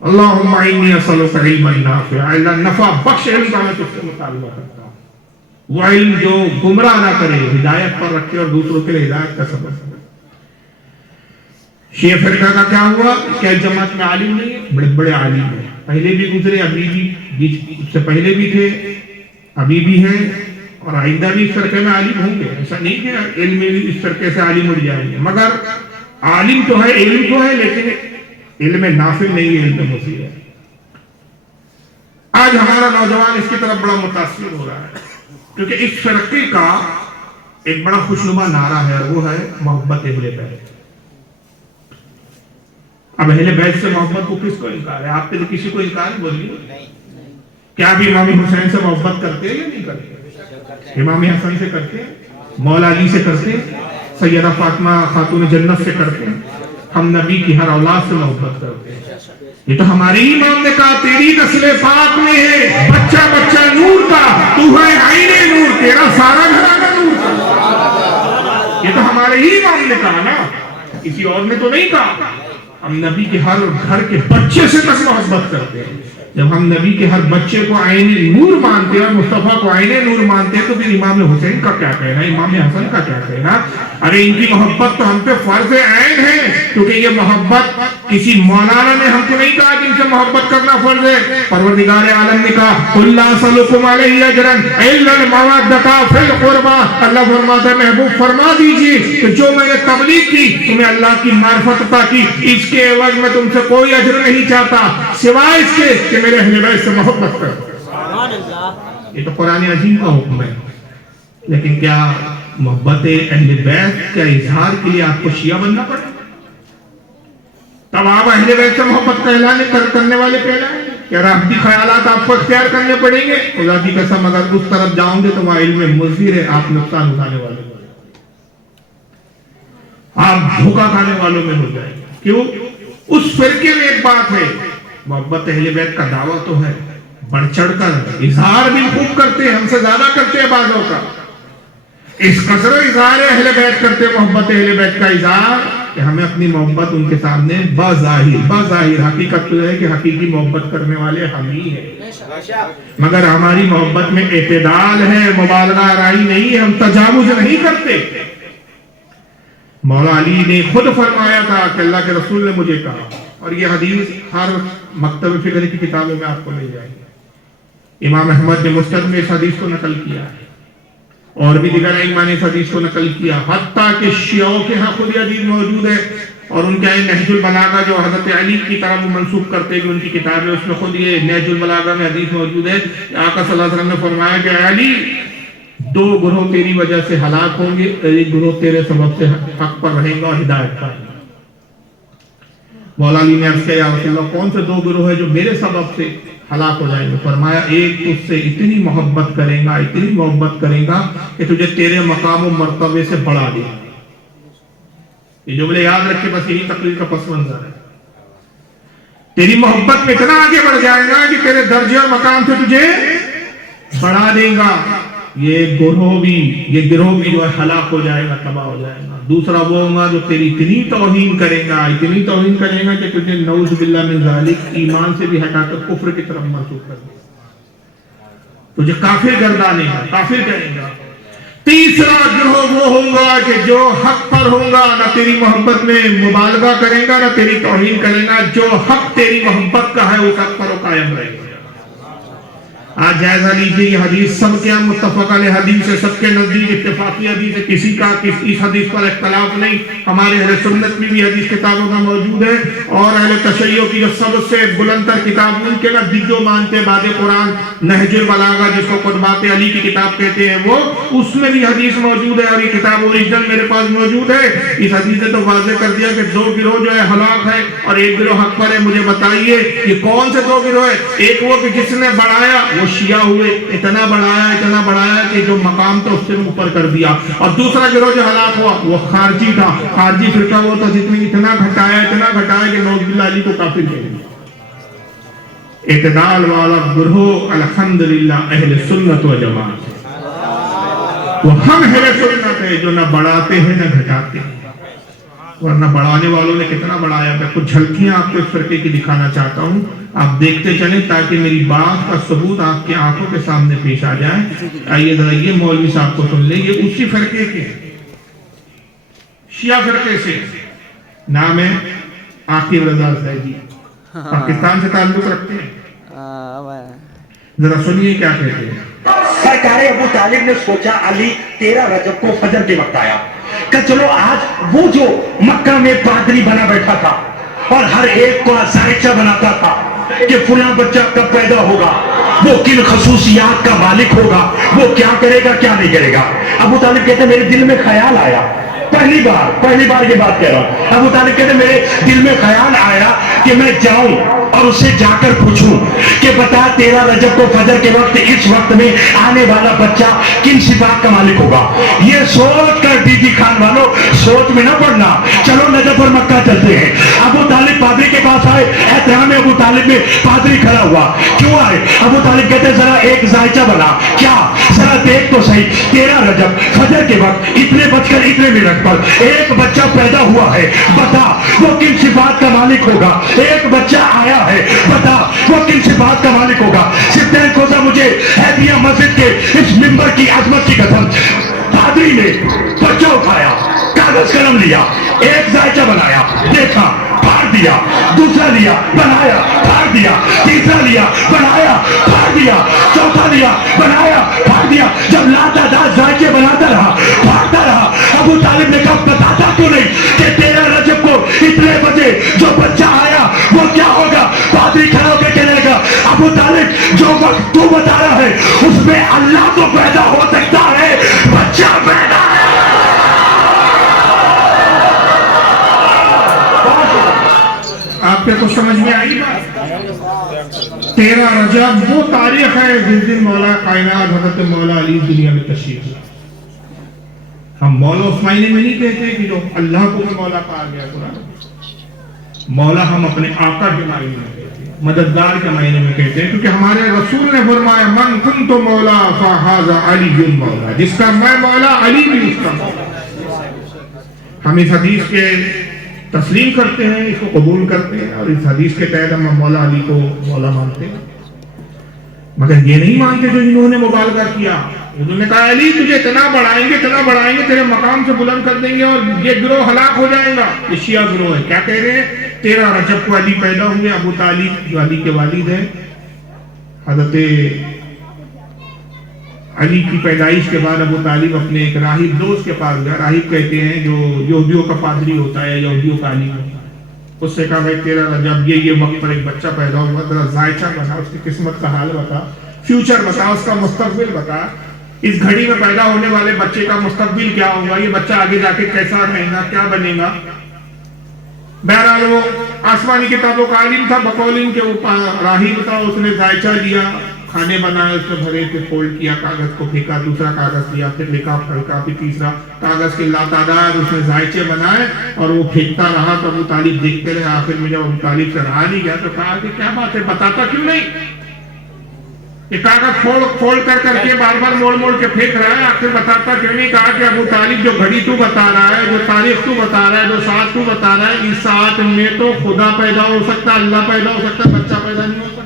اللہم انی اسألک علما نافعا، اللہ نفع بخش علم کا میں تجھ سے مطالبہ کرتا ہوں. وہ علم جو گمراہ نہ کرے، ہدایت پر رکھے اور دوسروں کے لیے ہدایت کا سبب بنے. شیعہ فرقہ کا کیا ہوا؟ کیا جماعت میں عالم نہیں ہے؟ بڑے بڑے عالم ہیں، پہلے بھی گزرے، ابھی بھی، اس سے پہلے بھی تھے، ابھی بھی ہیں، اور آئندہ بھی اس فرقے میں عالم ہوں گے. ایسا نہیں کہ علم میں بھی اس فرقے سے عالم اٹھ جائیں گے، مگر عالم تو ہے، علم تو ہے، لیکن علم نافع نہیں ہے، علم مضر ہے. آج ہمارا نوجوان اس کی طرف بڑا متاثر ہو رہا ہے، کیونکہ اس فرقے کا ایک بڑا خوشنما نعرہ ہے، اور وہ ہے محبت اہل بیت. اب اہل بیت سے محبت کو کس کو انکار ہے؟ آپ پہ کسی کو انکار ہے؟ بولیے. کیا آپ امام حسین سے محبت کرتے ہیں یا نہیں کرتے؟ امام حسن سے کرتے ہیں، مولا علی سے کرتے ہیں، سیدہ فاطمہ خاتون جنت سے کرتے ہیں. ہم نبی کی ہر اولاد سے محبت کرتے ہیں. یہ تو ہمارے ہی امام نے کہا تیری نسل پاک میں ہے بچہ بچہ نور کا، تو ہے عین نور، تیرا سارا گھرانہ نور کا. یہ تو ہمارے ہی امام نے کہا نا، کسی اور نے تو نہیں کہا. ہم نبی کے ہر گھر کے بچے سے تک محبت کرتے ہیں. جب ہم نبی کے ہر بچے کو عین نور مانتے ہیں اور مصطفیٰ کو عین نور مانتے ہیں، تو پھر امام حسین کا کیا کہنا، امام حسن کا کیا کہنا؟ ارے ان کی محبت تو ہم پہ فرض عین ہے، کیونکہ یہ محبت کسی مولانا نے ہم کو نہیں کہا کہ ان سے محبت کرنا فرض ہے. پروردگار عالم نے کہا قُلْ لَا أَسْأَلُكُمْ عَلَيْهِ أَجْرًا إِلَّا الْمَوَدَّةَ فِي الْقُرْبَىٰ. اللہ فرماتا ہے محبوب فرما دیجیے کہ جو میں نے تبلیغ کی، تمہیں اللہ کی معرفت عطا کی، اس کے عوض میں تم سے کوئی اجر نہیں چاہتا سوائے اس کے کہ میرے اہل بیت سے محبت کرو. یہ تو قرآن عظیم کا حکم ہے. لیکن کیا محبت اہل بیت کا اظہار کے لیے آپ کو شیعہ بننا پڑے؟ تب آپ اہل بیت سے محبت کرنے والے کہلائیں گے؟ کیا راحتی خیالات آپ کو اختیار کرنے پڑیں گے؟ خدا کی قسم اگر اس طرف جاؤں گے تو وہاں علم مضر ہے، آپ نقصان اٹھانے والے ہو جائیں گے، آپ دھوکہ کھانے والوں میں ہو جائیں گے. کیوں؟ اس فرقے میں ایک بات ہے، محبت اہل بیت کا دعویٰ تو ہے، بڑھ چڑھ کر اظہار بھی خوب کرتے ہیں، ہم سے زیادہ کرتے ہیں بعضوں کا. اس قدر اظہار اہل بیت کرتے، محبت اہل بیت کا اظہار، کہ ہمیں اپنی محبت ان کے سامنے بظاہر حقیقت تو ہے کہ حقیقی محبت کرنے والے ہم ہی ہیں، مگر ہماری محبت میں اعتدال ہے، مبالغہ آرائی نہیں ہے، ہم تجاوز نہیں کرتے. مولا علی نے خود فرمایا تھا کہ اللہ کے رسول نے مجھے کہا، اور یہ حدیث ہر مکتب فکر کی کتابوں میں آپ کو مل جائے گی. امام احمد نے مسند میں اس حدیث کو نقل کیا ہے. اور بھی دیگر ائمہ نے اس حدیث کو نقل کیا، حتیٰ کہ شیعوں کے ہاں خود یہ حدیث موجود ہے، اور ان کے نہج البلاغہ جو حضرت علی کی طرف منسوب کرتے ہیں، ان کی کتاب ہے، اس میں خود یہ نہج البلاغہ میں حدیث موجود ہے کہ آقا صلی اللہ علیہ وسلم نے فرمایا کہ علی، دو گروہ تیری وجہ سے ہلاک ہوں گے، ایک گروہ تیرے سبب سے حق پر رہیں گا اور ہدایت پائیں گا۔ مولا علی نے عرض کیا یا رسول اللہ کون سے دو گروہ ہیں جو میرے سبب سے ہلاک ہو جائیں گے؟ فرمایا ایک تجھ سے اتنی محبت کرے گا، اتنی محبت کرے گا کہ تجھے تیرے مقام و مرتبے سے بڑھا دے گا۔ یہ جملے یاد رکھ کے، بس یہی تقریر کا پس منظر ہے۔ تیری محبت میں اتنا آگے بڑھ جائے گا کہ تیرے درجے اور مقام سے تجھے بڑھا دے گا۔ یہ گروہ بھی جو ہے ہلاک ہو جائے گا، تباہ ہو جائے گا۔ دوسرا وہ ہوگا جو تیری اتنی توہین کرے گا کہ تجھے نعوذ باللہ من ذالک ایمان سے بھی ہٹا کر کفر کی طرف منسوخ کر دے گا، تجھے کافر گردانے گا، کافر کرے گا۔ تیسرا گروہ وہ ہوگا کہ جو حق پر ہوگا، نہ تیری محبت میں مبالغہ کرے گا، نہ تیری توہین کرے گا، جو حق تیری محبت کا ہے اس حق پر وہ قائم رہے گا۔ آج جائزہ لیجیے، یہ حدیث سب کے متفق علیہ حدیث ہے، سب کے نزدیک اتفاقی حدیث ہے، کسی کا اس حدیث پر اختلاف نہیں۔ ہمارے اہل سنت میں بھی حدیث کتابوں کا موجود ہے، اور اہل تشیع کی جو سب سے بلند تر کتاب ان کے نزدیک جو مانتے بعد قرآن نہج البلاغہ جس کو قربات علی کی کتاب کہتے ہیں، وہ اس میں بھی حدیث موجود ہے، اور یہ کتاب اوریجنل میرے پاس موجود ہے۔ اس حدیث نے تو واضح کر دیا کہ دو گروہ جو ہے ہلاک ہے اور ایک گروہ حق پر ہے۔ مجھے بتائیے یہ کون سے دو گروہ ہے؟ ایک وہ کہ جس نے بڑھایا، وہ شیعہ ہوئے، اتنا بڑھایا کہ جو مقام تھا اس سے اوپر کر دیا، اور دوسرا گروہ جو ہلاک ہوا وہ خارجی تھا، خارجی فرقہ وہ تھا جس نے اتنا گھٹایا کہ نعوذ باللہ علی کو کافر کہہ دیا۔ اعتدال والا گروہ الحمدللہ اہل سنت و جماعت، وہ ہم اہل سنت ہے جو نہ بڑھاتے ہیں نہ گھٹاتے ہیں، ورنہ بڑھانے والوں نے کتنا بڑھایا۔ میں کچھ جھلکیاں آپ کو اس فرقے کی دکھانا چاہتا ہوں، آپ دیکھتے چلیں تاکہ میری بات کا ثبوت آپ کی آنکھوں کے سامنے پیش آ جائے۔ آئیے ذرا یہ مولوی صاحب کو سن لیں، یہ اسی فرقے کے شیعہ فرقے سے، نام ہے عاقب رضا زیدی، پاکستان سے تعلق رکھتے ہیں۔ ذرا سنیے کیا کہتے ہیں۔ سرکار ابو طالب نے سوچا علی 13 رجب کو فجر کے وقت آیا کہ چلو آج وہ جو مکہ میں پادری بنا بیٹھا تھا اور ہر ایک کو ذائچہ بناتا تھا کہ فلاں بچہ کب پیدا ہوگا، وہ کن خصوصیات کا مالک ہوگا، وہ کیا کرے گا کیا نہیں کرے گا۔ ابو طالب کہتے ہیں میرے دل میں خیال آیا، پہلی بار یہ بات کہہ رہا ہوں، ابو طالب کہتے ہیں میرے دل میں خیال آیا کہ میں جاؤں اور اس سے جا کر پوچھوں کہ بتا 13 رجب کو فجر کے وقت اس وقت میں آنے والا بچہ کن صفات کا مالک ہوگا۔ یہ سوچ کر بی بی خان والوں سوچ میں نہ پڑنا، چلو نجف اور مکہ چلتے ہیں۔ ابو طالب پادری کے پاس آئے، احترام ابو طالب میں پادری کھڑا ہوا، کیوں آئے؟ ابو طالب کہتے ذرا ایک ذائچہ بنا، کیا؟ ذرا دیکھ تو صحیح، 13 رجب فجر کے وقت اتنے بج کر اتنے منٹ پر ایک بچہ پیدا ہوا ہے، بتا وہ کن صفات کا مالک ہوگا۔ ایک بچہ آیا ہے، بتا وہ کن صفات کا مالک ہوگا۔ سبتین کوزہ مجھے حیدیہ مسجد کے اس ممبر کی عظمت کی قسم، پادری نے بچہ اٹھایا، کاغذ قلم لیا، ایک ذائچہ بنایا، دیکھا، پھاڑ دیا، دوسرا لیا، بنایا، پھاڑ دیا، تیسرا لیا، بنایا، پھاڑ دیا، چوتھا لیا، بنایا، پھاڑ دیا۔ جب لاتعداد ذائچے بناتا رہا، پھاڑتا رہا، ابو طالب نے کہا بتاتا کیوں نہیں کہ 13 رجب کو اتنے بجے جو بچہ آیا وہ کیا ہوگا؟ پادری کھڑا ہو کے کہنے لگا ابو طالب جو وقت تو بتا رہا ہے اس میں اللہ تو پیدا ہو سکتا ہے، بچہ پیدا ہے۔ آپ کے تو سمجھ میں آئی بات؟ 13 رجب وہ تاریخ ہے جس دن مولا کائنات حضرت مولا علی دنیا میں تشریف لائے۔ ہم مولا اس معنی میں نہیں کہتے کہ جو اللہ کو مولا کہا گیا قرآن، مولا ہم اپنے آقا کے معنی میں کہتے ہیں، مددگار کے معنی میں کہتے ہیں، کیونکہ ہمارے رسول نے فرمایا من کنت مولا فہذا علی مولا، جس کا میں مولا علی بھی اس کا مولا۔ ہم اس حدیث کے تسلیم کرتے ہیں، اس کو قبول کرتے ہیں، اور اس حدیث کے تحت ہم مولا علی کو مولا مانتے ہیں، مگر یہ نہیں مانتے جو انہوں نے مبالغہ کیا۔ انہوں نے کہا علی تجھے اتنا بڑھائیں گے تیرے مقام سے بلند کر دیں گے اور یہ گروہ ہلاک ہو جائے گا۔ یہ شیعہ گروہ ہے، کیا کہہ رہے ہیں؟ 13 رجب کو علی پیدا ہوئے، ابو طالب جو علی کے والد ہیں، حضرت علی کی پیدائش کے بعد ابو طالب اپنے ایک راہب دوست کے پاس گیا. راہب کہتے ہیں جو یہودیوں کا پادری ہوتا ہے, یہودیوں کا عالم ہوتا ہے. اس سے کہا بھائی تیرا جب یہ وقت پر ایک بچہ پیدا ہوا, ذرا ذائچہ بنا, اس کی قسمت کا حال بتا, فیوچر بتا, اس کا مستقبل بتا, اس گھڑی میں پیدا ہونے والے بچے کا مستقبل کیا ہوگا, یہ بچہ آگے جا کے کیسا رہے گا, کیا بنے گا. بہرحال وہ آسمانی کتابوں کا عالم تھا, بقول ان کے راہب تھا. اس نے ذائچہ لیا, کھانے بنائے, اس میں بھرے تھے, فولڈ کیا, کاغذ کو پھینکا, دوسرا کاغذ لیا, پھر لکھا, پھڑکا, پھر تیسرا کاغذ کے لاتعداد اس نے ذائچے بنائے اور وہ پھینکتا رہا. تو ابو طالب دیکھتے رہے. آخر میں جب ابو طالب سے رہا نہیں گیا تو کہا کہ کیا بات ہے, بتاتا کیوں نہیں, یہ کاغذ فولڈ کر کے بار بار موڑ موڑ کے پھینک رہا ہے, آخر بتاتا کیوں نہیں. کہا کہ ابو طالب جو گھڑی تو بتا رہا ہے, جو تاریخ تو بتا رہا ہے, جو ساعت تو بتا رہا ہے, اس ساعت میں تو خدا پیدا ہو سکتا, اللہ پیدا ہو سکتا, بچہ پیدا نہیں ہو سکتا.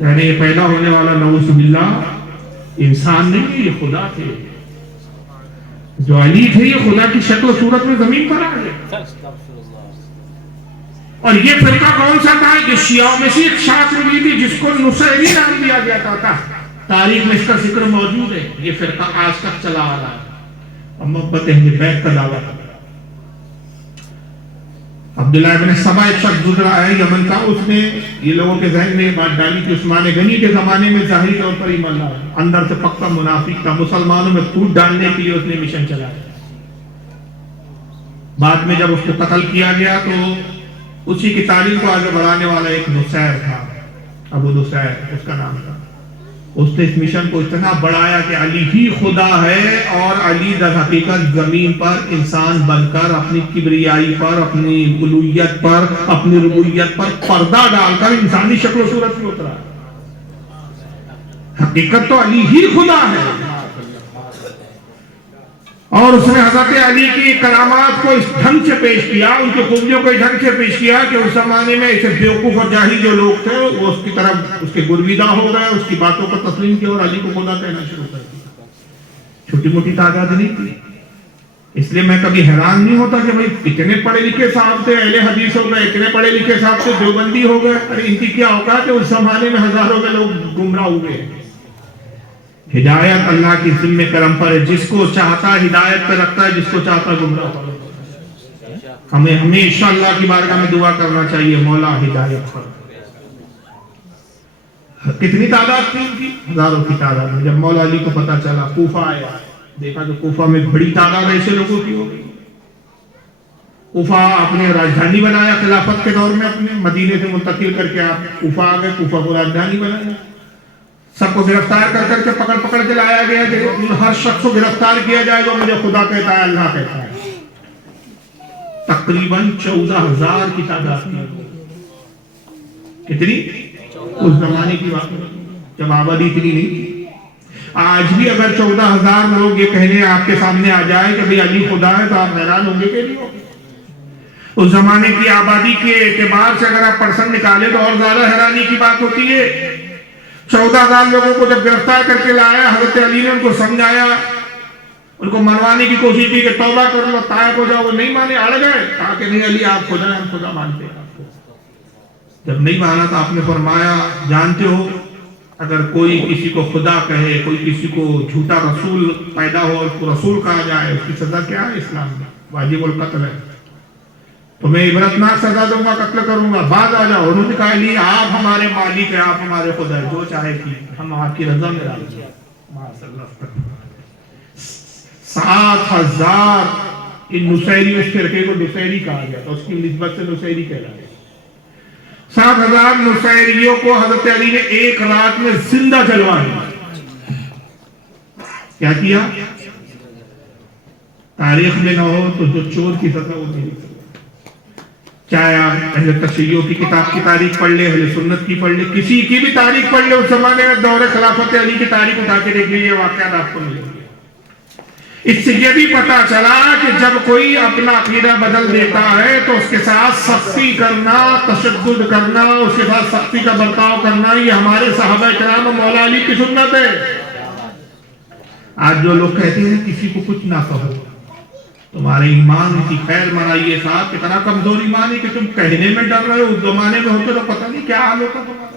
یعنی یہ پیدا ہونے والا نعوذ باللہ انسان نہیں, یہ خدا تھے. جو علی تھے یہ خدا کی شکل و صورت میں زمین پر آ گئے. اور یہ فرقہ کون سا تھا کہ شیعوں میں سے ایک شاخ ملی تھی جس کو نصیری نام دیا جاتا تھا. تاریخ میں اس کا ذکر موجود ہے. یہ فرقہ آج تک چلا آ رہا ہے اور محبت اہل بیت کا دعویٰ کرتا ہے. عبداللہ ابن سبا ایک شخص گزرا ہے یمن کا, اس نے یہ لوگوں کے ذہن میں بات ڈالی کہ عثمان غنی کے زمانے میں ظاہری طور پر ایمان لایا, اندر سے پکا منافق تھا. مسلمانوں میں پھوٹ ڈالنے کے لیے اس نے مشن چلایا. بعد میں جب اس کو قتل کیا گیا تو اسی کی تعلیم کو آگے بڑھانے والا ایک نصیر تھا, ابو نصیر اس کا نام تھا. اس نے اس مشن کو اتنا بڑھایا کہ علی ہی خدا ہے, اور علی در حقیقت زمین پر انسان بن کر اپنی کبریائی پر, اپنی الوہیت پر, اپنی ربوبیت پر پردہ ڈال کر انسانی شکل و صورت میں اترا. حقیقت تو علی ہی خدا ہے. اور اس نے حضرت علی کی کرامات کو اس ڈھنگ سے پیش کیا, ان کی خوبیوں کو اس ڈھنگ سے پیش کیا کہ اس زمانے میں ایسے بیوقوف اور جاہل جو لوگ تھے وہ اس کی طرف اس کے گرویدہ ہو گئے, اس کی باتوں کو تسلیم کیا اور علی کو خدا کہنا شروع کر دیا. چھوٹی موٹی تعداد نہیں تھی. اس لیے میں کبھی حیران نہیں ہوتا کہ بھائی اتنے پڑھے لکھے صاحب تھے, اہل حدیث ہو گئے, اتنے پڑھے لکھے صاحب تھے, دیوبندی ہو گئے. ارے ان کی کیا اوقات ہے, اس زمانے میں ہزاروں کے لوگ گمراہ ہوئے. ہدایت اللہ کی ذمہ کرم پر ہے, جس کو چاہتا ہدایت پہ رکھتا ہے, جس کو چاہتا گمراہ پر. ہمیں ہمیشہ اللہ کی بارگاہ میں دعا کرنا چاہیے, مولا ہدایت پر. کتنی تعداد تھی ان کی, ہزاروں کی تعداد میں. جب مولا علی کو پتا چلا, کوفہ آیا, دیکھا تو کوفہ میں بڑی تعداد ایسے لوگوں کی ہوگی. کوفہ اپنے راجدھانی بنایا خلافت کے دور میں, اپنے مدینے سے منتقل کر کے آپ کوفہ آ گئے, کوفہ کو راجدھانی بنایا. سب کو گرفتار کر کے پکڑ کے لایا گیا کہ ہر شخص کو گرفتار کیا جائے جو مجھے خدا کہتا ہے, اللہ کہتا ہے. تقریباً 14,000 کی تعداد تھی. کتنی اس زمانے کی بات, جب آبادی اتنی نہیں تھی. آج بھی اگر 14,000 لوگ یہ کہنے آپ کے سامنے آ جائے کہ بھئی علی خدا ہے تو آپ حیران ہوں گے کہ نہیں ہوگے. اس زمانے کی آبادی کے اعتبار سے اگر آپ پرسنٹ نکالیں تو اور زیادہ حیرانی کی بات ہوتی ہے. 14,000 لوگوں کو جب گرفتار کر کے لایا, حضرت علی نے ان کو سمجھایا, ان کو منوانے کی کوشش کی کہ توبہ کر لو, طائب ہو جاؤ. وہ نہیں مانے, اڑ گئے. کہا کہ نہیں علی آپ خدا ہیں, ہم خدا مانتے ہیں آپ کو. جب نہیں مانا تو آپ نے فرمایا, جانتے ہو اگر کوئی کسی کو خدا کہے, کوئی کسی کو جھوٹا رسول پیدا ہو, اس کو رسول کہا جائے, اس کی سزا کیا ہے اسلام میں؟ واجب القتل ہے. تو میں عبرتناک سزا دوں گا, قتل کروں گا. بعد آ جاؤ. انہوں نے کہا علی آپ ہمارے مالک ہیں, آپ ہمارے خدا ہیں, جو چاہے کی, ہم آپ کی رضا میں راضی ہیں. 7,000 ان نصیری, اس فرقے کو نصیری کہا گیا تو اس کی نسبت سے نصیری کہلایا گیا. 7,000 نصیریوں کو حضرت علی نے ایک رات میں زندہ جلوایا. کیا کیا؟ تاریخ میں نہ ہو تو جو چور کی سزا وہ نہیں. چاہے آپ اہل تشیع کی کتاب کی تاریخ پڑھ لے, اہل سنت کی پڑھ لے, کسی کی بھی تاریخ پڑھ لے, اس زمانے میں دور خلافت علی کی تاریخ اٹھا کے دیکھ لیجیے, واقعات آپ کو ملیں گے. اس سے یہ بھی پتا چلا کہ جب کوئی اپنا عقیدہ بدل دیتا ہے تو اس کے ساتھ سختی کرنا, تشدد کرنا, اس کے ساتھ سختی کا برتاؤ کرنا, یہ ہمارے صحابہ کرام اور مولا علی کی سنت ہے. آج جو لوگ کہتے ہیں کسی کو کچھ نہ کہو, تمہارے ایمان کی خیر منائیے صاحب, کتنا کمزور ایمان ہے کہ تم کہنے میں ڈر رہے ہو. اس زمانے میں ہوتے تو پتہ نہیں کیا حال ہوتا تمہارا.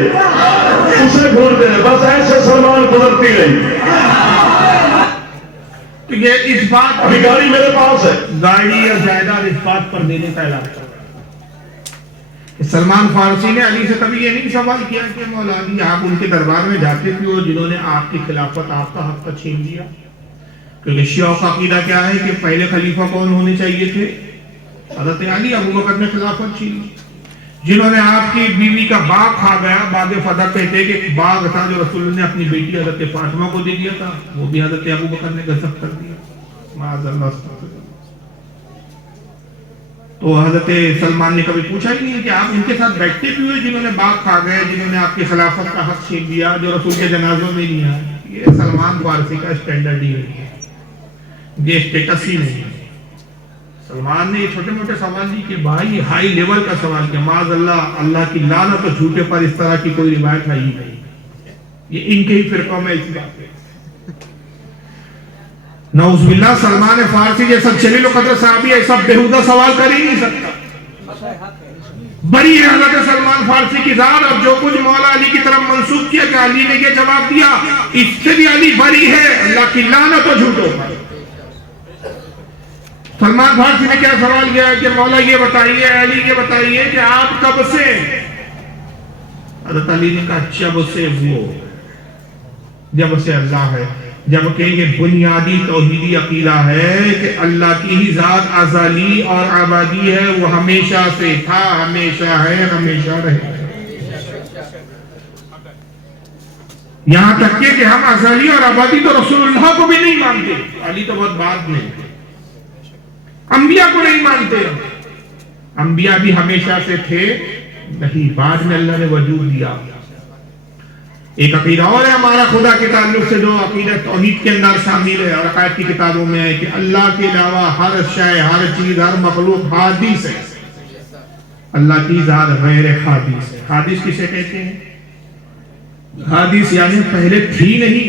اسے ڈھونڈتے ہیں. بس ایسے سلمان گزرتی رہی. تو یہ اس بات ابھی گاڑی میرے پاس ہے. گاڑی یا جائیداد اس بات پر دینے کا اعلان کر رہا ہے کہ سلمان فارسی نے علی سے کبھی یہ نہیں سوال کیا کہ مولا علی آپ ان کے دربار میں جاتے تھے اور جنہوں نے آپ کی خلافت آپ کا حق چھین لیا. کیونکہ شیعہ کا عقیدہ کیا ہے کہ پہلے خلیفہ کون ہونے چاہیے تھے؟ حضرت علی. ابو بکر نے خلافت چھین لی. جنہوں نے آپ کی بیوی کا باغ کھا گیا, باغ فتح کہتے کہ ایک باغ تھا جو رسول اللہ نے اپنی بیٹی حضرت فاطمہ کو دے دیا تھا, وہ بھی حضرت ابو بکر نے غصب کر دیا. معاذ اللہ. تو حضرت سلمان نے کبھی پوچھا ہی نہیں کہ آپ ان کے ساتھ بیٹھتے بھی ہوئے جنہوں نے باغ کھا گئے, جنہوں نے آپ کی خلافت کا حق چھین لیا, جو رسول کے جنازوں میں نہیں آئے. یہ سلمان فارسی کا اسٹینڈرڈ ہی نہیں ہے, یہ اسٹیٹس ہی نہیں ہے. سلمان نے یہ چھوٹے موٹے سوال نہیں کہ بھائی ہائی لیول کا سوال کیا. معاذ اللہ, اللہ کی لعنت اور جھوٹے پر اس طرح کی کوئی روایت ہے ہی نہیں. یہ ان کے ہی فرقوں میں ایسی بات ہے. نعوذ باللہ, سلمان فارسی جیسا جلیل القدر صحابی ایسا بےہودہ سوال کر ہی نہیں سکتا. بری ہے حضرت سلمان فارسی کی ذات, اور جو کچھ مولا علی کی طرف منسوب کیا کہ علی نے یہ جواب دیا, اس سے بھی علی بری ہے اللہ کی لعنت اور جھوٹوں پر. سلمان فارسی نے کیا سوال کیا کہ مولا یہ بتائیے, علی یہ بتائیے کہ آپ کب سے؟ حضرت علی نے کہا جب سے وہ, جب سے اللہ ہے. جب کہ یہ بنیادی توحیدی عقیدہ ہے کہ اللہ کی ہی ذات ازلی اور آبادی ہے, وہ ہمیشہ سے تھا, ہمیشہ ہے, ہمیشہ رہے. یہاں تک کہ ہم ازلی اور آبادی تو رسول اللہ کو بھی نہیں مانتے, علی تو بہت بعد میں. انبیاء کو نہیں مانتے, انبیاء بھی ہمیشہ سے تھے نہیں, بعد میں اللہ نے وجود دیا. ایک عقیدہ اور ہے ہمارا خدا کے تعلق سے جو عقیدہ توحید کے اندر شامل ہے اور عقائد کی کتابوں میں ہے کہ اللہ کے علاوہ ہر شے, ہر چیز, ہر مخلوق حادث ہے. اللہ کی ذات غیر حادث ہے. حادث کسے کہتے ہیں؟ حادث یعنی پہلے تھی نہیں,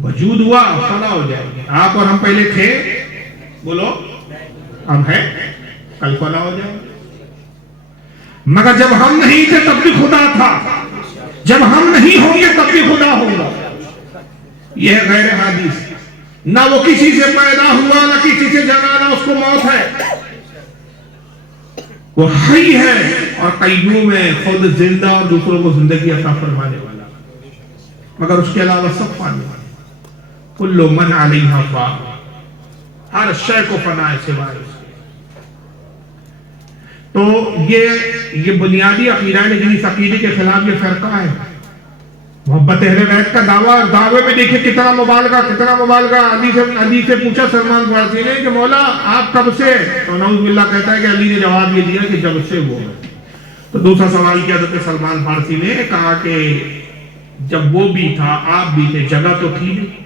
وجود ہوا فنا ہو جائے گی. آپ اور ہم پہلے تھے, بولو ہم ہیں, کل فنا ہو جائے گی. مگر جب ہم نہیں تھے تب بھی خدا تھا, جب ہم نہیں ہوں گے تب بھی خدا ہوگا. یہ ہے غیر حادث. نہ وہ کسی سے پیدا ہوا, نہ کسی سے جنا, نہ اس کو موت ہے. وہ حی ہے اور قیوم ہے, خود زندہ اور دوسروں کو زندگی عطا فرمانے والا, مگر اس کے علاوہ سب فانی. کل من علیہا فان, ہر شے کو فنا ہے سوائے اس کے. تو یہ بنیادی عقیدہ ہے, لیکن اس عقیدے کے خلاف یہ فرقہ ہے. محبت اہل بیت کا دعوے میں دیکھیں کتنا مبالغہ. علی سے پوچھا سلمان فارسی نے کہ مولا آپ کب سے؟ تو نعوذ باللہ کہتا ہے کہ علی نے جواب یہ دیا کہ جب سے وہ. تو دوسرا سوال کیا حضرت سلمان فارسی نے, کہا کہ جب وہ بھی تھا آپ بھی تھے, جگہ تو تھی نہیں,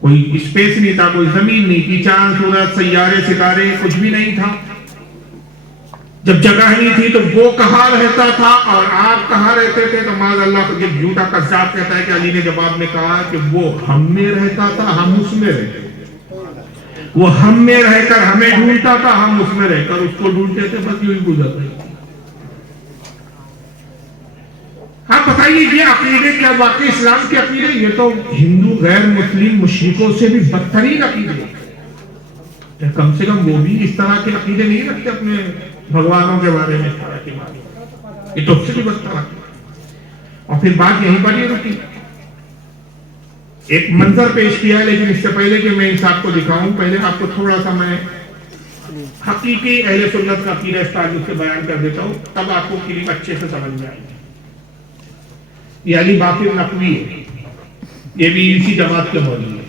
کوئی اسپیس نہیں تھا, کوئی زمین نہیں تھی, چاند سورج سیارے ستارے کچھ بھی نہیں تھا. جب جگہ نہیں تھی تو وہ کہاں رہتا تھا اور آپ کہاں رہتے تھے؟ تو معاذ اللہ یہ جھوٹا قذاب کہتا ہے کہ علی نے جواب میں کہا کہ وہ ہم میں رہتا تھا, ہم اس میں رہتے تھے. وہ ہم میں رہ کر ہمیں ڈھونڈتا تھا, ہم اس میں رہ کر اس کو ڈھونڈتے تھے. بس یوں ہی گزر رہی. آپ بتائیے یہ عقیدے کیا واقعی اسلام کے عقیدے؟ یہ تو ہندو غیر مسلم مشرکوں سے بھی بدترین عقیدے. کم سے کم وہ بھی اس طرح کے عقیدے نہیں رکھتے اپنے بھگوانوں کے بارے میں, اس طرح کی بات. یہ تو اس سے بھی بدتر ہے. اور پھر بات یہیں پر ہی رکی. ایک منظر پیش کیا ہے, لیکن اس سے پہلے کہ میں انصاف کو دکھاؤں, پہلے آپ کو تھوڑا سا میں حقیقی اہل سنت کا عقیدہ اس تعلق سے بیان کر دیتا ہوں, تب آپ کو کلیم اچھے سے سمجھ میں آئے گی. یہ علی باقر نقوی ہے, یہ بھی اسی جماعت کے مولوی ہے.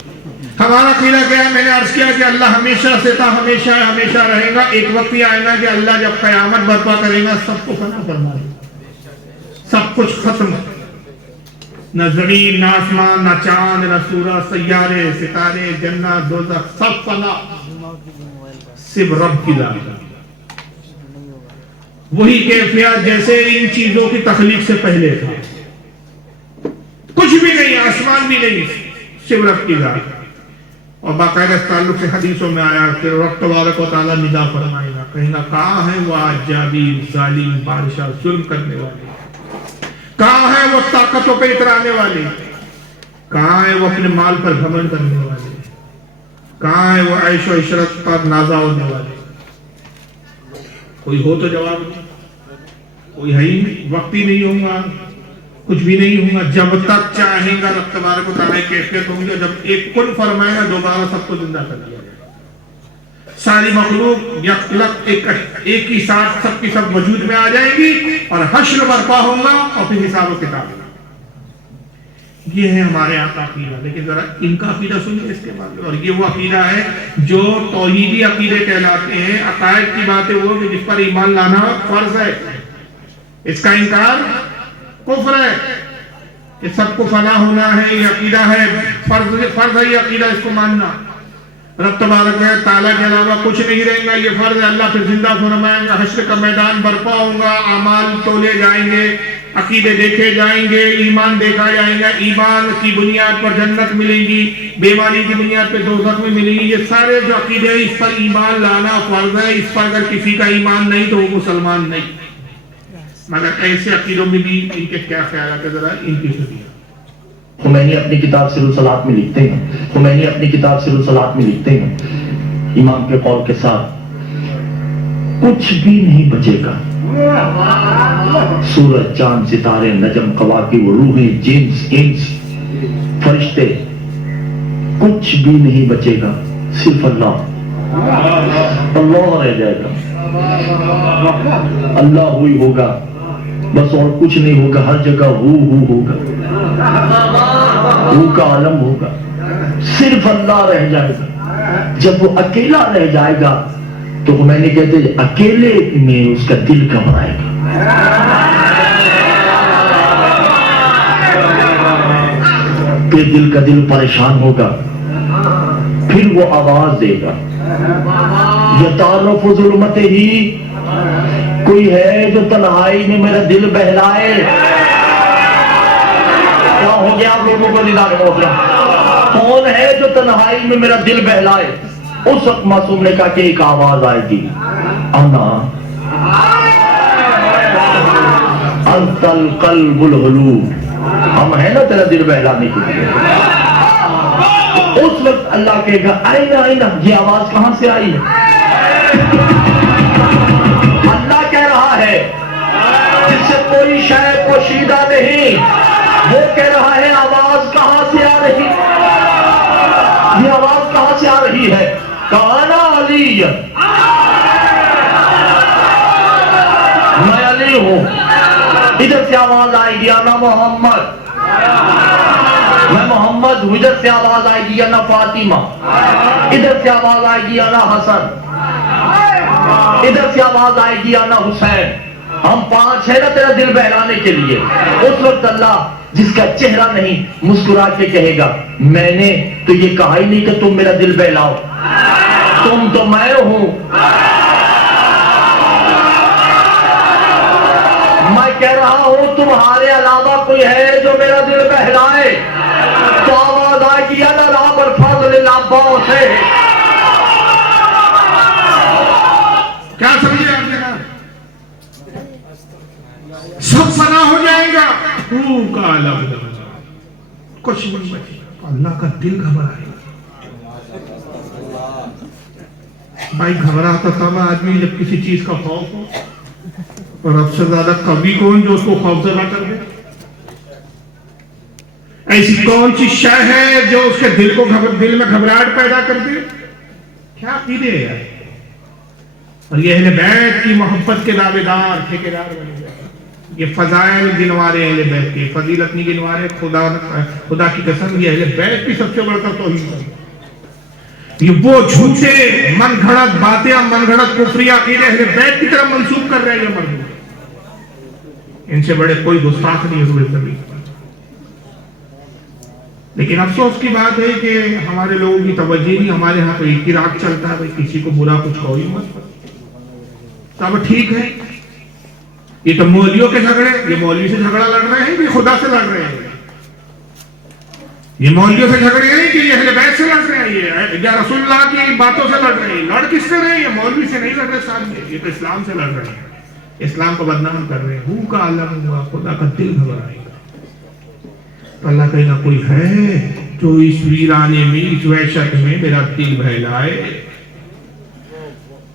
ہمارا عقیدہ کیا ہے؟ میں نے عرض کیا کہ اللہ ہمیشہ سے تھا, ہمیشہ ہے, ہمیشہ رہے گا. ایک وقت یہ آئے گا کہ اللہ جب قیامت برپا کرے گا سب کو فنا فرمائے گا, سب کچھ ختم. نہ زمین, نہ آسمان, نہ چاند, نہ سورج, سیارے, ستارے, جنت, دوزخ, سب فنا, صرف رب کی ذات. وہی کیفیت جیسے ان چیزوں کی تخلیق سے پہلے تھا. کچھ بھی نہیں, آسمان بھی نہیں, صرف رب کی ذات. اور باقاعدہ اس تعلق سے حدیثوں میں آیا کہ رب تبارک و تعالیٰ ندا فرمائے گا, کہیں گا کہاں ہے وہ آج جابر ظالم بادشاہ ظلم کرنے والے. کہاں ہے وہ طاقتوں پہ اترانے والے؟ کہاں ہے وہ اپنے مال پر گھمنڈ کرنے والے؟ کہاں ہے وہ عیش و عشرت پر نازا ہونے والے؟ کوئی ہو تو جواب نہیں، کوئی ہے ہی نہیں، وقت ہی نہیں ہوگا، کچھ بھی نہیں ہوگا۔ جب تک چاہیں گا رب تبارک و تعالیٰ کی کیفیت ہوں گے، جب ایک کن فرمائے گا دوبارہ سب کو زندہ کر دیا جائے گا۔ ساری مخلوق یکلک ایک ہی ساتھ سب کی سب وجود میں آ جائیں گی اور حشر برپا ہوگا اور پھر حساب و کتاب ہوگا۔ یہ ہے ہمارے یہاں کا عقیدہ، لیکن ذرا ان کا عقیدہ سنیے اس کے بعد۔ اور یہ وہ عقیدہ ہے جو توحیدی عقیدے کہلاتے ہیں۔ عقائد کی بات ہے وہ کہ جس پر ایمان لانا فرض ہے، اس کا انکار کفر ہے، یہ سب کو فنا ہونا ہے، یہ عقیدہ ہے، فرض ہے یہ عقیدہ، اس کو ماننا۔ رب تبارک و تعالیٰ کے علاوہ کچھ نہیں رہے گا، یہ فرض ہے۔ اللہ پھر زندہ فرمائے گا، حشر کا میدان برپا ہوگا، اعمال تولے جائیں گے، عقیدے دیکھے جائیں گے، ایمان دیکھا جائے گا، ایمان کی بنیاد پر جنت ملے گی، بے ایمانی کی بنیاد پہ دوزخ میں ملے گی۔ یہ سارے جو عقیدے ہیں اس پر ایمان لانا فرض ہے، اس پر اگر کسی کا ایمان نہیں تو وہ مسلمان نہیں۔ مگر ایسے عقیدوں میں بھی ان کے کیا خیالات ہے، ذرا ان کی سنیے۔ خمینی اپنی کتاب سر الصلاۃ میں لکھتے ہیں، خمینی اپنی کتاب سر الصلاۃ میں لکھتے ہیں، امام کے قول کے ساتھ کچھ بھی نہیں بچے گا، سورج، چاند، ستارے، نجم، کواکب، روحیں، جنس، انس، فرشتے، کچھ بھی نہیں بچے گا، صرف اللہ رہ جائے گا۔ اللہ ہوئی ہوگا بس، اور کچھ نہیں ہوگا، ہر جگہ ہو ہوگا، روح کا عالم ہوگا، صرف اللہ رہ جائے گا۔ جب وہ اکیلا رہ جائے گا تو میں نے کہتے ہیں اکیلے میں اس کا دل گھبرائے گا، پھر دل کا دل پریشان ہوگا، پھر وہ آواز دے گا، یتعرف ظلمت ہی، کوئی ہے جو تنہائی میں میرا دل بہلائے۔ کیا ہو گیا آپ لوگوں کو نگاہ محترم؟ کون ہے جو تنہائی میں میرا دل بہلائے؟ اس وقت معصوم نے کہا کہ ایک آواز آئے گی، انا انت القلب الحلوم، ہم ہیں نا تیرا دل بہلانے کے لیے۔ اس وقت اللہ کہے گا آئینہ آئینہ، یہ آواز کہاں سے آئی ہے؟ اللہ کہہ رہا ہے جس سے کوئی شے پوشیدہ نہیں، وہ کہہ رہا ہے آواز کہاں سے آ رہی، یہ آواز کہاں سے آ رہی ہے؟ کانا علی، میں علی ہوں۔ ادھر سے آواز آئے گی انا محمد، میں محمد ہوں۔ ادھر سے آواز آئے گی انا فاطمہ، ادھر سے آواز آئے گی انا حسن، ادھر سے آواز آئے گی انا حسین۔ ہم پانچ ہیں نا تیرا دل بہلانے کے لیے۔ اس وقت اللہ جس کا چہرہ نہیں مسکرا کے کہے گا میں نے تو یہ کہا ہی نہیں کہ تم میرا دل بہلاؤ، تم تو میں ہوں، میں کہہ رہا ہوں تمہارے علاوہ کوئی ہے جو میرا دل بہلائے؟ تو آواز آئے گی انا رب الفضل العباس ہے۔ کیا سمجھے آپ نے؟ سب فنا ہو جائے گا، روح کا عالم، کچھ نہیں بچے گا، اللہ کا دل گھبرائے گا۔ بھائی گھبراتا تب آدمی جب کسی چیز کا خوف ہو، اور اب سے زیادہ قوی کون جو اس کو خوف زدہ کر دے؟ ایسی کون سی شے ہے جو اس کے دل میں گھبراہٹ پیدا کر دے؟ کیا عقیدے ہے یار؟ اور یہ اہل بیت کی محبت کے دعوے دار ٹھیکیدار بنے گئے۔ یہ فضائل گنوا رہے اہل بیت کے، فضیلت نہیں گنوا رہے۔ خدا کی قسم یہ اہل بیت کی سب سے بڑھ کر توحید ہے۔ یہ وہ جھوٹے من گھڑت باتیں، من گھڑت کفری عقیدے اہل بیت کی طرف منسوب کر رہے ہیں یہ مرد، ان سے بڑے کوئی گستاخ نہیں ہوئے کبھی۔ لیکن افسوس کی بات ہے کہ ہمارے لوگوں کی توجہ نہیں، ہمارے ہاں تو ایک ہی راگ چلتا ہے، کسی کو برا کچھ کہو ہی مت۔ تب ٹھیک ہے، یہ تو مولویوں کے جھگڑے، یہ مولوی سے جھگڑا لڑ رہے ہیں، یہ خدا سے لڑ رہے ہیں۔ یہ مولویوں سے جھگڑے ہیں کہ یہ اہل بیت سے لڑ رہے ہیں، یہ یا رسول اللہ کی باتوں سے لڑ رہے ہیں۔ لڑ کس سے رہے ہیں؟ یہ مولوی سے نہیں لڑ رہے، سامنے یہ تو اسلام سے لڑ رہے ہیں۔ اسلام کو بدنام کر رہے ہیں، ہو کا عالم ہوا، خدا کا دل گھبرائے گا. تو اللہ کہے گا کوئی ہے جو اس ویرانے میں، اس وحشت میں میرا دل بہلائے.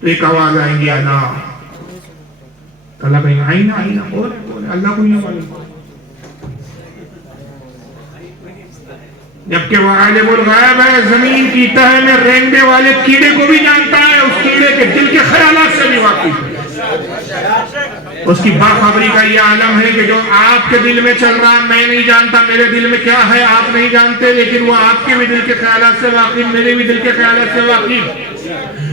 تو ایک آواز آئیں گی انا. اللہ کہیں گا آئینہ آئینہ کون ہے کون ہے؟ اللہ کو نہیں معلوم. جبکہ وہ عالم الغیب ہے، زمین کی تہ میں رینگنے والے کیڑے کو بھی جانتا ہے، اس کیڑے کے دل کے خیالات سے بھی واقف ہے. اس کی باخبری کا یہ عالم ہے کہ جو آپ کے دل میں چل رہا میں نہیں جانتا، میرے دل میں کیا ہے آپ نہیں جانتے، لیکن وہ آپ کے بھی دل کے خیالات سے واقف، میرے بھی دل کے خیالات سے واقف.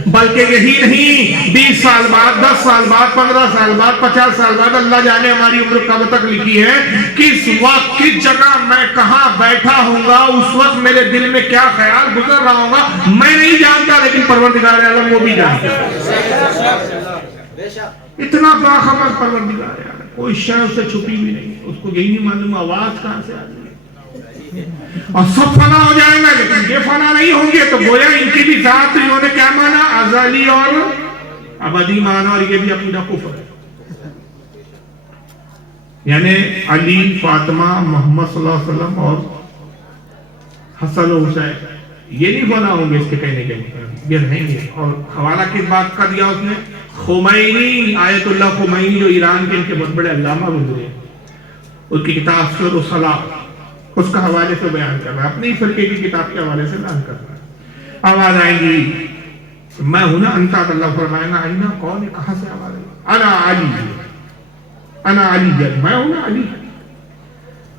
بلکہ یہی نہیں، 20 سال بعد، 10 سال بعد، 15 سال بعد، 50 سال بعد، اللہ جانے ہماری عمر کب تک لکھی ہے، کس وقت کس جگہ میں کہاں بیٹھا ہوں گا، اس وقت میرے دل میں کیا خیال گزر رہا ہوگا میں نہیں جانتا، لیکن پروردگار عالم وہ بھی جانتا ہے. اتنا باخبر پروردگار ہے، کوئی شے اس سے چھپی بھی نہیں. اس کو یہی نہیں معلوم آواز کہاں سے آ رہی ہے. اور سب فنا ہو جائیں گے لیکن یہ فنا نہیں ہوں گے. تو گویا ان کی بھی ذات انہوں نے کیا مانا؟ ازلی اور ابدی مانا، اور یہ بھی عقیدہ کفر ہے. یعنی علی، فاطمہ، محمد صلی اللہ علیہ وسلم اور حسن و حسین یہ نہیں فنا ہوں گے اس کے کہنے کے مطابق، یہ رہیں گے. اور حوالہ کس بات کا دیا اس نے؟ خمینی، آیت اللہ خمینی جو ایران کے ان کے بہت بڑے علامہ گزرے، ان کی کتاب سر و صلاح، اس کا حوالے سے بیان کر رہا ہے، اپنی فرقے کی کتاب کے حوالے سے بیان کر رہا ہے. آواز آئیں گی میں ہوں نا انتا، اللہ فرمائے گا آئینہ کون ہے، کہاں سے آواز آئی؟ انا علی، انا علی، میں ہوں نا علی.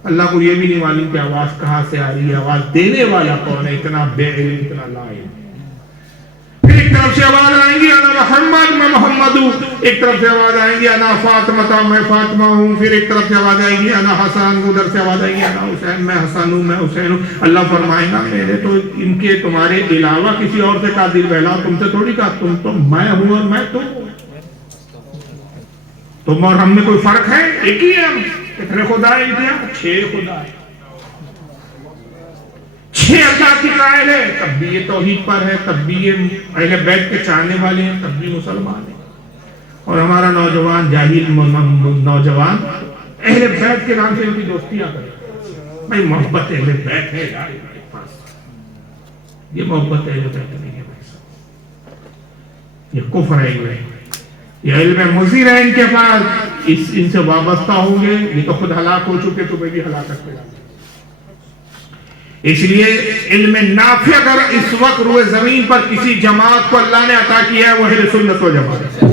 اللہ کو یہ بھی نہیں معلوم کہ آواز کہاں سے آ رہی ہے، آواز دینے والا کون ہے. اتنا بے علم، اتنا لا علم. پھر ایک طرف سے آواز آئیں گی انا محمد، میں محمد ہوں. ایک طرف سے آواز آئیں گی انا فاطمہ، میں فاطمہ ہوں. پھر ایک طرف سے آواز آئیں گی انا حسن، ادھر سے آواز آئیں گی انا حسین، میں حسن ہوں، میں حسین ہوں. اللہ فرمائے گا میرے تو ان کے تمہارے علاوہ کسی اور سے کا دل بہلا، تم سے تھوڑی کہا، تم تو میں ہوں اور میں تم ہوں. تم اور ہم میں کوئی فرق ہے؟ ایک ہی ہے. ہم کتنے خدا ہے؟ 6 خدا ہے، 6 اللہ کی قائل ہے. تب بھی یہ توحید پر ہے، تب بھی یہ اہل بیت کے چاہنے والے ہیں، تب بھی مسلمان ہیں. اور ہمارا نوجوان جاہل نوجوان اہل بیت کے نام سے ان کی دوستیاں کرے. بھائی محبت اہل بیت ہے یار ہمارے پاس، یہ محبت اہل بیت نہیں ہے بھائی صاحب، یہ کفر ہے. یہ علم مضر ہے ان کے پاس، ان سے وابستہ ہوں گے یہ تو خود ہلاک ہو چکے، تو بھی ہلاکت پہ جائیں گے. اس لیے علم نافع اگر اس وقت روئے زمین پر کسی جماعت کو اللہ نے عطا کیا ہے وہ اہل سنت و جماعت.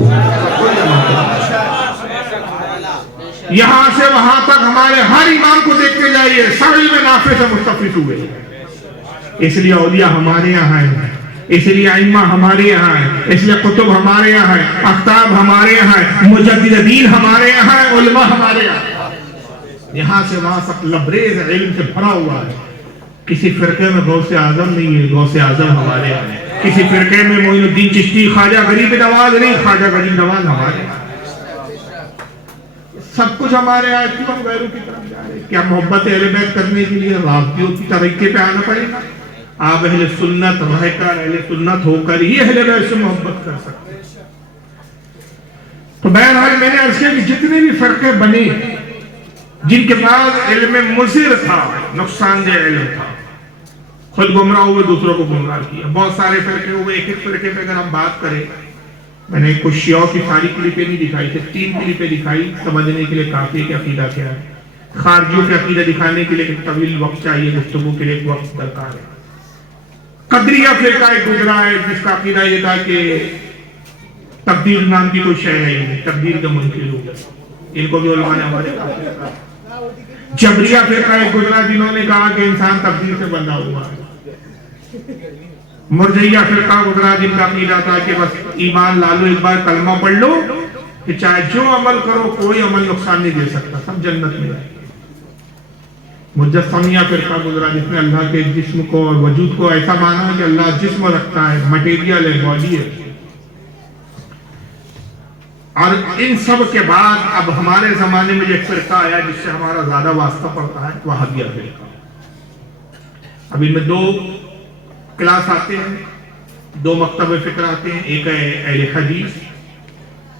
یہاں سے وہاں تک ہمارے ہر امام کو دیکھتے جائیے، سب علم نافع سے مستفید ہوئے. اس لیے اولیاء ہمارے یہاں ہیں، اس لیے ائمہ ہمارے یہاں ہیں، اس لیے کتب ہمارے یہاں ہیں، اقطاب ہمارے یہاں ہیں، مجدد دین ہمارے یہاں ہیں، علماء ہمارے یہاں. یہاں سے وہاں تک لبریز علم سے بھرا ہوا ہے. کسی فرقے میں غوث اعظم نہیں ہے، غوث اعظم ہمارے یہاں ہے. کسی فرقے میں معین الدین چشتی، خواجہ غریب نواز نہیں، خواجہ غریب نواز ہمارے یہاں. سب کچھ ہمارے یہاں. کیوں ہم غیروں کی طرف جا رہے ہیں؟ کیا محبت اہل بیت کرنے کے لیے رابطیوں کی طریقے پہ آنا پڑے گا؟ آپ اہل سنت رہ کر، اہل سنت ہو کر ہی اہل بیت سے محبت کر سکتے ہیں. تو بہرحال میں نے عرض کیا کہ جتنے بھی فرقے بنے جن کے پاس علم مضر تھا، نقصان دہ علم تھا، خود گمراہ ہوئے، دوسروں کو گمراہ کیا. بہت سارے فرقے ہوئے. ایک ایک فرقے پہ اگر ہم بات کریں، میں نے کچھ شیعوں کی ساری کلپیں نہیں دکھائی تھی، 3 کلپیں دکھائی سمجھنے کے لیے کافی کہ عقیدہ کیا ہے. خارجیوں کے عقیدہ دکھانے کے لیے ایک طویل وقت چاہیے، گفتگو کے لیے ایک وقت درکار ہے. قدریہ فرقہ ایک گزرا ہے جس کا عقیدہ یہ تھا کہ تقدیر نام کی کوئی شے ہے، تقدیر کا منکر ہو. ان کو بھی علماء نے ہمارے جبریہ فرقہ ایک گزرا جنہوں نے کہا کہ انسان تقدیر سے بندہ ہوا ہے. مرجعیہ فرقہ گزرا جن کا عقیدہ تھا کہ بس ایمان لالو، ایک بار کلمہ پڑھ لو کہ چاہے جو عمل کرو کوئی عمل نقصان نہیں دے سکتا، سب جنت میں جائیں گے. مجسمیہ فرقہ گزرا جس نے اللہ کے جسم کو اور وجود کو ایسا مانا کہ اللہ جسم رکھتا ہے، مٹیریل ہے، باڈی ہے. اور ان سب کے بعد اب ہمارے زمانے میں ایک فرقہ آیا جس سے ہمارا زیادہ واسطہ پڑتا ہے، وہابیہ فرقہ. اب ان میں 2 کلاس آتے ہیں، 2 مکتب فکر آتے ہیں. ایک ہے اہل حدیث،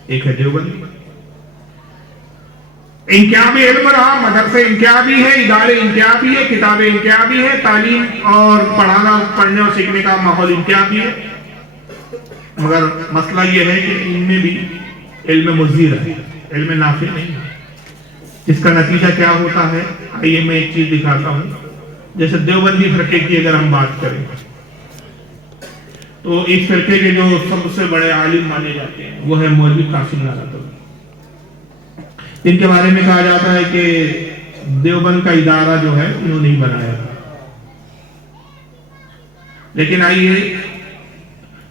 ایک ہے دیوبندی. انقیابی علم رہا، مدرسے انقیابی ہے، ادارے انقیابی ہے، کتابیں انقیابی ہے، تعلیم اور پڑھنے اور سیکھنے کا ماحول انقیابی ہے، مگر مسئلہ یہ ہے کہ ان میں بھی علم مضر ہے، علم نافع نہیں ہے، جس کا نتیجہ کیا ہوتا ہے؟ آئیے میں ایک چیز دکھاتا ہوں. جیسے دیوبندی فرقے کی اگر ہم بات کریں تو اس فرقے کے جو سب سے بڑے عالم مانے جاتے ہیں وہ ہے مولوی قاسم نانوتوی، ان کے بارے میں کہا جاتا ہے کہ دیوبند کا ادارہ جو ہے انہوں نے ہی بنایا تھا. لیکن آئیے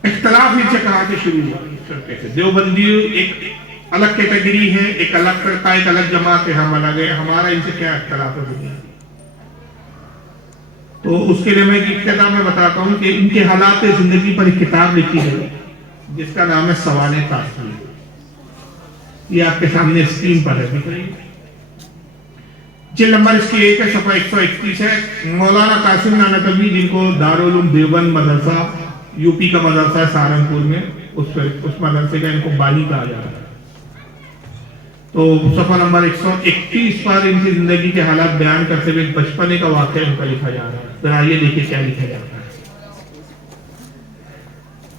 اختلاف ان سے کہاں سے شروع ہوا اس فرقے سے. دیوبندی ایک الگ کیٹیگری ہے، ایک الگ فرقہ، ایک الگ جماعت ہے، ہم الگ ہے، ہمارا ان سے کیا اختلاف ہے دنیا. تو اس کے لیے میں ایک ابتدا میں بتاتا ہوں کہ ان کے حالات زندگی پر ایک کتاب لکھی ہے جس کا نام ہے سوال تاثیر. یہ آپ کے سامنے اسکرین پر ہے، دکھ رہی ہے. جلد نمبر اس کی 1 ہے، صفحہ 131 ہے. مولانا قاسم نانوتوی جن کو دارالعلوم دیوبند مدرسہ یو پی کا مدرسہ ہے سہارنپور میں، اس مدرسے کا ان کو بانی کہا جاتا ہے. تو صفحہ نمبر 131 پر ان کی زندگی کے حالات بیان کرتے ہوئے بچپنے کا واقعہ ان کا لکھا جا رہا ہے. ذرا آئیے دیکھیے کیا لکھا جاتا ہے.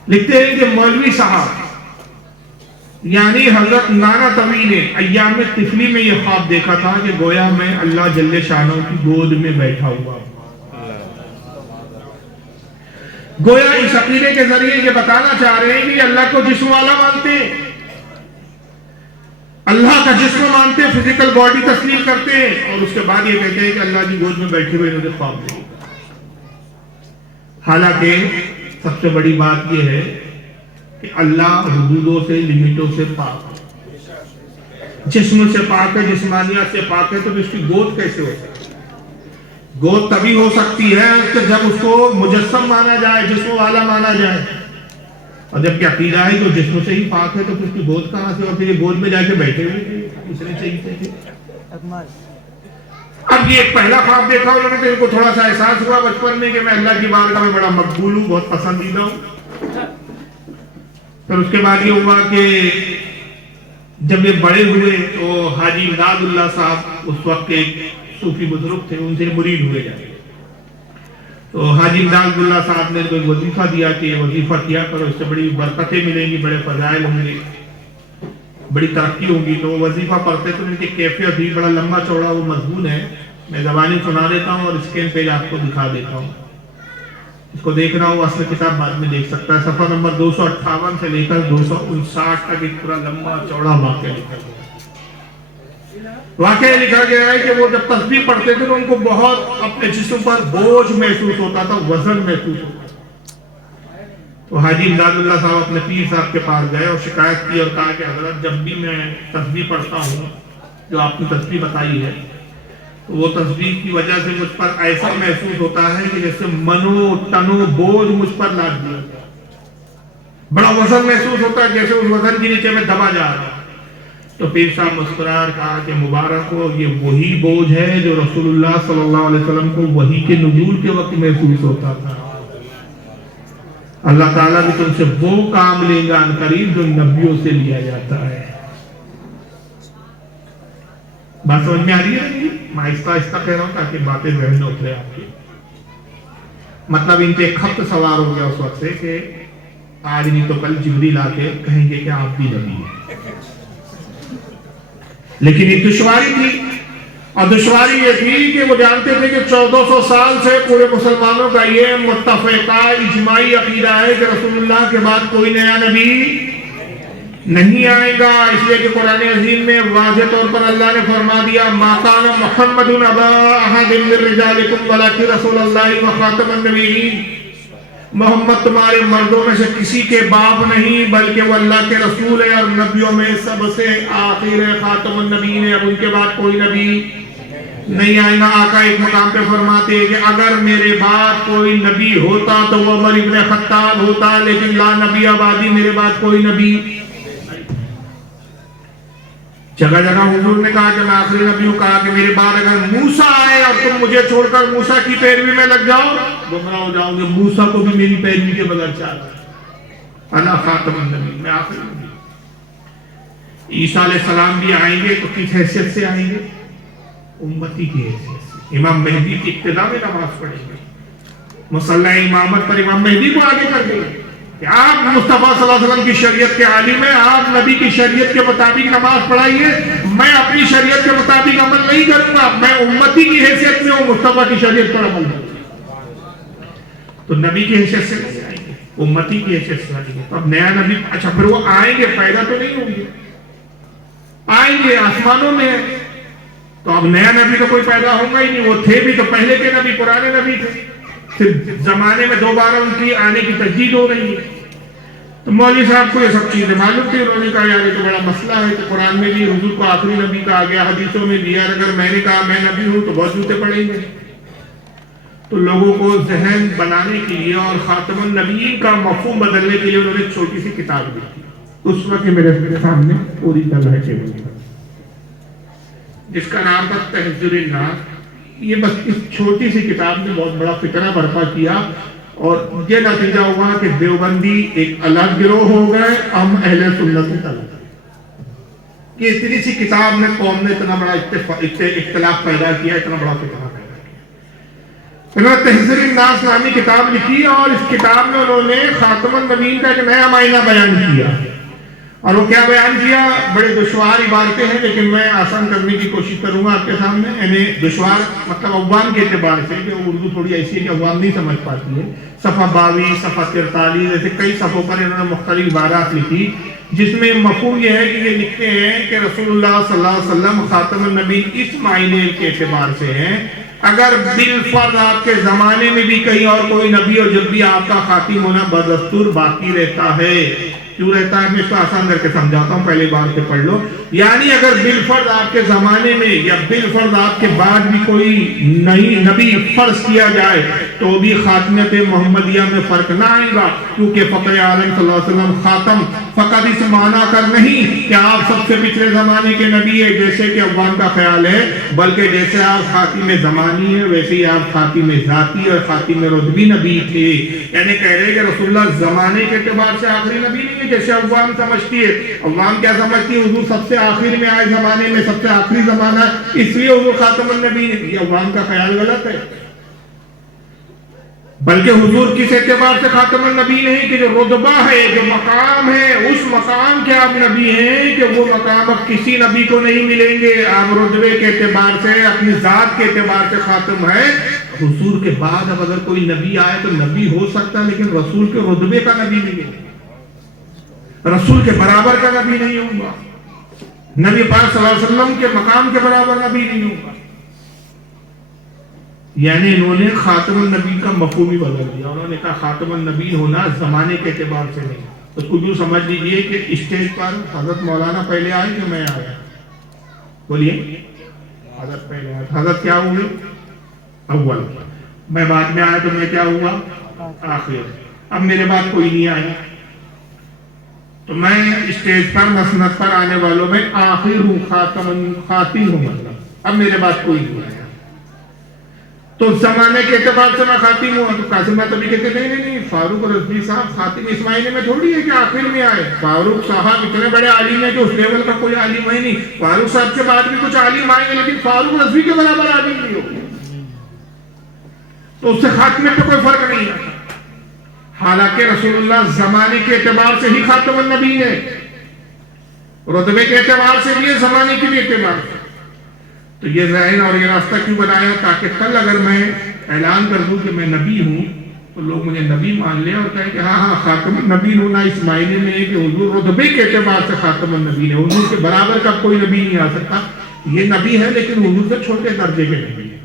لکھتے ہیں کہ مولوی صاحب یعنی حضرت نانوتوی نے ایام طفلی میں یہ خواب دیکھا تھا کہ گویا میں اللہ جل شانہ کی گود میں بیٹھا ہوا ہوں. گویا اس عقیدے کے ذریعے یہ بتانا چاہ رہے ہیں کہ اللہ کو جسم والا مانتے ہیں، اللہ کا جسم مانتے ہیں، فزیکل باڈی تسلیم کرتے ہیں، اور اس کے بعد یہ کہتے ہیں کہ اللہ کی گود میں بیٹھے ہوئے انہوں نے خواب دیکھا. حالانکہ سب سے بڑی بات یہ ہے کہ اللہ حدودوں سے، لمٹوں سے پاک ہے، جسم سے پاک ہے، جسمانیات سے پاک ہے. تو اس کی گود کیسے ہو سکتی ہے؟ گود تبھی ہو سکتی ہے کہ جب اس کو مجسم مانا جائے، جسم والا مانا جائے. اور جب کہ عقیدہ ہے کہ جسم سے ہی پاک ہے تو پھر اس کی گود کہاں سے؟ اور پھر یہ گود میں جا کے بیٹھے ہوئے تھے، اس نے چاہیے تھے. اب یہ ایک پہلا خواب دیکھا انہوں نے تو ان کو تھوڑا سا احساس ہوا بچپن میں کہ میں اللہ کی بارگاہ میں بڑا مقبول ہوں، بہت پسندیدہ ہوں. پھر اس کے بعد یہ ہوا کہ جب یہ بڑے ہوئے تو حاجی امداد اللہ صاحب اس وقت ایک صوفی بزرگ تھے، ان سے مرید ہوئے جائے. تو حاجی امداد اللہ صاحب نے کوئی وظیفہ دیا کہ وظیفہ کیا کرو، اس سے بڑی برکتیں ملیں گی، بڑے فضائل ہوں گے، بڑی ترقی ہوگی. تو وظیفہ پڑھتے تو ان کی کیفیت بھی بڑا لمبا چوڑا وہ مضمون ہے، میں زبانی سنا دیتا ہوں اور اسکرین پیج آپ کو دکھا دیتا ہوں. اس کو دیکھنا ہو اصل کتاب بعد میں دیکھ سکتا ہے. صفحہ نمبر 258 سے لے کر 259 تک ایک پورا لمبا چوڑا واقعہ لکھا گیا. واقعہ لکھا گیا ہے کہ وہ جب تسبیح پڑھتے تھے تو ان کو بہت اپنے جسم پر بوجھ محسوس ہوتا تھا، وزن محسوس ہوتا تھا. تو حاجی امداد اللہ صاحب اپنے پیر صاحب کے پاس گئے اور شکایت کی اور کہا کہ حضرت جب بھی میں تسبیح پڑھتا ہوں جو آپ نے تسبیح بتائی ہے تو وہ تسبیح کی وجہ سے مجھ پر ایسا محسوس ہوتا ہے کہ جیسے منو تنو بوجھ مجھ پر لاد دیا، بڑا وزن محسوس ہوتا ہے، جیسے اس وزن کے نیچے میں دبا جا رہا. تو پیر صاحب مسکرا کہا کہ مبارک ہو، یہ وہی بوجھ ہے جو رسول اللہ صلی اللہ علیہ وسلم کو وحی کے نزول کے وقت محسوس ہوتا تھا. اللہ تعالیٰ بھی تم سے وہ کام لے گا ان قریب جو نبیوں سے لیا جاتا ہے. بات سمجھ میں آ رہی ہے؟ میں آہستہ آہستہ کہہ رہا ہوں تاکہ باتیں ذہن میں اترے آپ کی. مطلب ان پہ خط سوار ہو گیا اس وقت سے کہ آج نہیں تو کل جبریل آ کے کہیں گے کہ آپ بھی نبی ہیں. لیکن یہ دشواری تھی، اور دشواری یہ تھی کہ وہ جانتے تھے کہ 1400 سال سے پورے مسلمانوں کا یہ متفقہ اجماعی عقیدہ ہے کہ رسول اللہ کے بعد کوئی نیا نبی نہیں آئے گا. اس لیے کہ قرآن عظیم میں واضح طور پر اللہ نے فرما دیا ما کان محمد ابا احد من رجالکم ولکن رسول اللہ وخاتم النبیین. محمد تمہارے مردوں میں سے کسی کے باپ نہیں بلکہ وہ اللہ کے رسول ہے اور نبیوں میں سب سے آخر ہے، خاتم النبیین ہے. اب ان کے بعد کوئی نبی نہیں آئے گا. آقا ایک مقام پہ فرماتے ہیں کہ اگر میرے بعد کوئی نبی ہوتا تو وہ عمر ابن خطاب ہوتا، لیکن لا نبی آبادی، میرے بعد کوئی نبی. جگہ جگہ حضور نے کہا کہ میں آخری نبی ہوں، کہا کہ میرے بعد اگر موسیٰ آئے اور تم مجھے چھوڑ کر موسیٰ کی پیروی میں لگ جاؤ گمراہ ہو جاؤ گے. موسیٰ کو بھی میری پیروی کے بغیر چاہتا ہے. انا خاتم النبی، میں آخری نبی. عیسیٰ علیہ السلام بھی آئیں گے تو کس حیثیت سے آئیں گے؟ امتی کی حیثیت سے. امام مہدی کی ابتدا میں نماز پڑھیں گے, مصلی امامت پر امام مہدی کو آگے کر دیں گے کہ آپ مصطفیٰ صلی اللہ علیہ وسلم کی شریعت کے عالم ہیں, آپ نبی کی شریعت کے مطابق نماز پڑھائیے, میں اپنی شریعت کے مطابق عمل نہیں کروں گا, میں امتی کی حیثیت میں ہوں, مصطفیٰ کی شریعت پر عمل کروں گا. تو نبی کی حیثیت سے نہیں آئیں گے, امتی کی حیثیت سے آئیں گے. تو اب نیا نبی, اچھا پھر وہ آئیں گے, پیدا تو نہیں ہوں گے, آئیں گے آسمانوں میں, تو اب نیا نبی تو کوئی پیدا ہوگا ہی نہیں, وہ تھے بھی تو پہلے کے نبی, پرانے نبی تھے, زمانے میں دوبارہ ان کی آنے کی تجدید ہو رہی ہے. تو مولوی صاحب کو یہ سب چیزیں معلوم تھی, انہوں نے کہا یار یہ تو بڑا مسئلہ ہے کہ قرآن میں بھی حضور کو آخری نبی کہا گیا, حدیثوں میں بھی, یار اگر میں نے کہا میں نبی ہوں تو بہت جوتے پڑیں گے. تو لوگوں کو ذہن بنانے کے لیے اور خاتم النبیین کا مفہوم بدلنے کے لیے انہوں نے ایک چھوٹی سی کتاب لکھی, اس وقت میرے سامنے پوری طرح ہے جس کا نام تھا تحذیر الناس. یہ بس اس چھوٹی سی کتاب نے بہت بڑا فتنہ برپا کیا, اور یہ نتیجہ ہوا کہ دیوبندی ایک الگ گروہ ہو گئے, ہم اہل سنت سے الگ. یہ اتنی سی کتاب نے قوم نے اتنا بڑا اختلاف پیدا کیا, اتنا بڑا فتنہ پیدا کیا. انہوں نے تحذیر الناس نامی کتاب لکھی, اور اس کتاب میں انہوں نے خاتم النبیین کا ایک نیا معنی بیان کیا. اور وہ کیا بیان کیا؟ بڑے دشوار عبارتیں ہیں, لیکن میں آسان کرنے کی کوشش کروں گا آپ کے سامنے. یعنی دشوار مطلب عوام کے اعتبار سے, کہ اردو تھوڑی ایسی ہے کہ عوام نہیں سمجھ پاتی ہے. صفحہ 22, صفحہ 43, ایسے کئی صفحوں پر انہوں نے مختلف عبارات لکھی, جس میں مفہوم یہ ہے کہ یہ لکھتے ہیں کہ رسول اللہ صلی اللہ علیہ وسلم خاتم النبی اس معنی کے اعتبار سے ہیں. اگر بالفرض آپ کے زمانے میں بھی کہیں اور کوئی نبی اور جب بھی آپ کا خاتم ہونا بدستور باقی رہتا ہے, کیوں رہتا ہے میں اس کو آسان کر کے سمجھاتا ہوں, پہلے بار سے پڑھ لو. یعنی اگر بالفرض آپ کے زمانے میں یا بالفرض آپ کے بعد بھی کوئی نئی نبی فرض کیا جائے تو بھی خاتمیت محمدیہ میں فرق نہ آئے گا, کیونکہ فقر عالم صلی اللہ علیہ وسلم خاتم فقط اس معنی کر نہیں کہ آپ سب سے پچھلے زمانے کے نبی ہیں جیسے کہ عوام کا خیال ہے, بلکہ جیسے آپ خاتم زمانی ہیں ویسے ہی آپ خاتم ذاتی اور خاتم رتبی نبی تھے. یعنی کہہ رہے کہ رسول اللہ زمانے کے اعتبار سے آخری نبی نہیں ہے جیسے عوام سمجھتی ہے. عوام کیا سمجھتی ہے؟ حضور سب سے آخر میں آئے زمانے میں, سب سے آخری زمانہ ہے, اس لیے حضور خاتم النبی ہے. یہ عوام کا خیال غلط ہے. بلکہ حضور کس اعتبار سے خاتم النبی نہیں کہ جو رتبہ ہے, جو مقام ہے, اس مقام کے آپ نبی ہیں کہ وہ مقام اب کسی نبی کو نہیں ملیں گے. آپ رتبے کے اعتبار سے, اپنی ذات کے اعتبار سے خاتم ہے. حضور کے بعد اب اگر کوئی نبی آئے تو نبی ہو سکتا ہے, لیکن رسول کے رتبے کا نبی نہیں ہوگا, رسول کے برابر کا نبی نہیں ہوگا, نبی پاک صلی اللہ علیہ وسلم کے مقام کے برابر نبی نہیں ہوگا. یعنی انہوں نے خاتم النبی کا مفہوم ہی بدل دیا. انہوں نے کہا خاتم النبی ہونا زمانے کے اعتبار سے نہیں. اس کو یوں سمجھ لیجیے کہ اسٹیج پر حضرت مولانا پہلے آئے کہ میں آیا؟ بولیے, حضرت پہلے آئے. حضرت کیا ہوئے؟ اول. میں بعد میں آیا تو میں کیا ہوا؟ آخر. اب میرے بعد کوئی نہیں آیا تو میں اسٹیج پر مسند پر آنے والوں میں آخر ہوں, خاتم ہوں. مطلب اب میرے بعد کوئی نہیں آیا تو زمانے کے اعتبار سے میں خاتم ہوں. تو قاسم بات ابھی کہتے نہیں, فاروق رضوی صاحب خاتم اس معنی میں تھوڑی ہے کہ آخر میں آئے. فاروق صاحب اتنے بڑے عالم ہیں کہ اس لیول کا کوئی عالم ہے نہیں. فاروق صاحب کے بعد بھی کچھ عالم آئیں گے, لیکن فاروق رضوی کے برابر عالم نہیں ہوگی, تو اس سے خاتمے پہ کوئی فرق نہیں آتا. حالانکہ رسول اللہ زمانے کے اعتبار سے ہی خاتم النبی ہے, رتبے کے اعتبار سے بھی ہے, زمانے کے بھی اعتبار سے. تو یہ ذہن اور یہ راستہ کیوں بنایا؟ تاکہ کل اگر میں اعلان کر دوں کہ میں نبی ہوں تو لوگ مجھے نبی مان لیں اور کہیں کہ ہاں خاتم النبی ہونا اس معنی میں ہے کہ حضور رتبے کے اعتبار سے خاتم النبی ہے, حضور کے برابر کا کوئی نبی نہیں آ سکتا. یہ نبی ہے لیکن حضور سے چھوٹے درجے کے نبی ہے,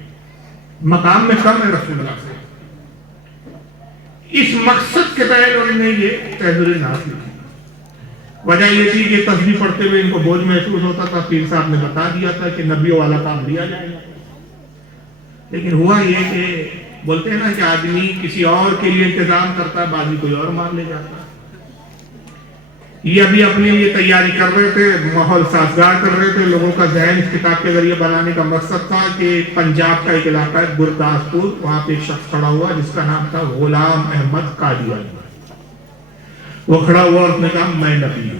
مقام میں کم ہے رسول اللہ سے. اس مقصد کے تحت انہوں نے یہ تحذیر الناس لکھی. وجہ یہ تھی کہ تسبیح پڑھتے ہوئے ان کو بوجھ محسوس ہوتا تھا. پیر صاحب نے بتا دیا تھا کہ نبیوں والا کام دیا جائے گا, لیکن ہوا یہ کہ بولتے ہیں نا کہ آدمی کسی اور کے لیے انتظام کرتا ہے, بعد میں کوئی اور مان لے جاتا ہے. یہ ابھی اپنے لیے تیاری کر رہے تھے, ماحول سازگار کر رہے تھے, لوگوں کا ذہن اس کتاب کے ذریعے بنانے کا مقصد تھا کہ پنجاب کا ایک علاقہ ہے گرداسپور, وہاں پہ ایک شخص کھڑا ہوا جس کا نام تھا غلام احمد قادیانی. وہ کھڑا ہوا اور اس نے کہا میں نبی ہوں.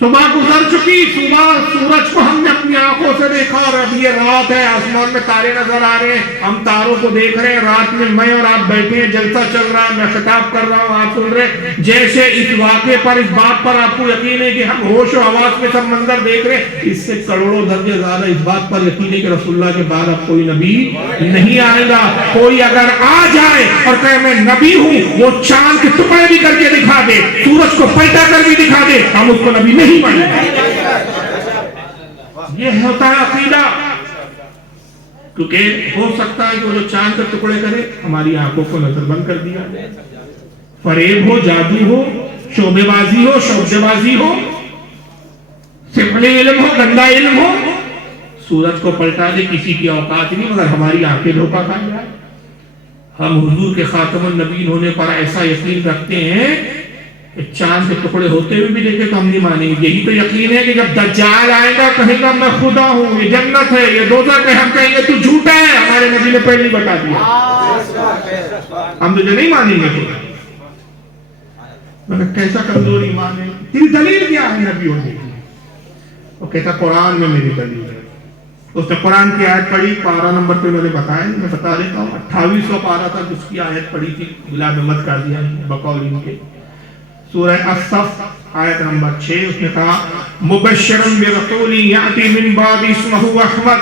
صبح گزر چکی، صبح سورج کو ہم نے اپنی آنکھوں سے دیکھا اور اب یہ رات ہے، آسمان میں تارے نظر آ رہے ہیں، ہم تاروں کو دیکھ رہے ہیں، رات میں میں اور آپ بیٹھے ہیں، جلسہ چل رہا ہے، میں خطاب کر رہا ہوں، آپ سن رہے ہیں۔ جیسے اس واقعے پر، اس بات پر آپ کو یقین ہے کہ ہم ہوش و حواس میں سب منظر دیکھ رہے ہیں، اس سے کروڑوں درجے زیادہ اس بات پر یقین ہے کہ رسول اللہ کے بعد اب کوئی نبی نہیں آئے گا۔ کوئی اگر آ جائے اور کہے میں نبی ہوں، وہ چاند کے ٹکڑے بھی کر کے دکھا دے، سورج کو پلٹا کر بھی دکھا دے، ہم اس کو نبی نہیں مانیں گے۔ یہ ہوتا ہے عقیدہ، کیونکہ ہو سکتا ہے کہ وہ جو چاند کے ٹکڑے کرے ہماری آنکھوں کو نظر بند کر دیا جائے، فریب ہو، جادو ہو، شعبے بازی ہو، شعبے بازی ہو، سفلی علم ہو، گندا علم ہو، سورج کو پلٹا دے، کسی کی اوقات نہیں، مگر ہماری آنکھیں دھوکہ کھا جائے۔ ہم حضور کے خاتم النبیین ہونے پر ایسا یقین رکھتے ہیں کہ چاند کے ٹکڑے ہوتے ہوئے بھی دیکھے تو ہم نہیں مانیں گے۔ یہی تو یقین ہے کہ جب دجال آئے گا کہے گا میں خدا ہوں، یہ جنت ہے، یہ دوزخ ہے، ہم کہیں گے تو جھوٹا ہے، ہمارے نبی نے پہلے ہی بتا دیا، ہم تجھے نہیں مانیں گے۔ مگر کیسا کمزور ایمان ہے، تیری دلیل کیا ہے نبی ہونے کی؟ وہ کہتا قرآن میں میری دلیل ہے۔ اس نے قرآن کی آیت پڑھی، پارہ نمبر پہ میں نے بتایا، میں بتا دیتا ہوں، 28واں پارہ تھا جس کی آیت پڑھی تھی، غلام احمد کر دیا بقول ان کے، سورہ الصف آیت نمبر 6، اس نے کہا مبشرا برسول یأتی من بعد اسمہ احمد۔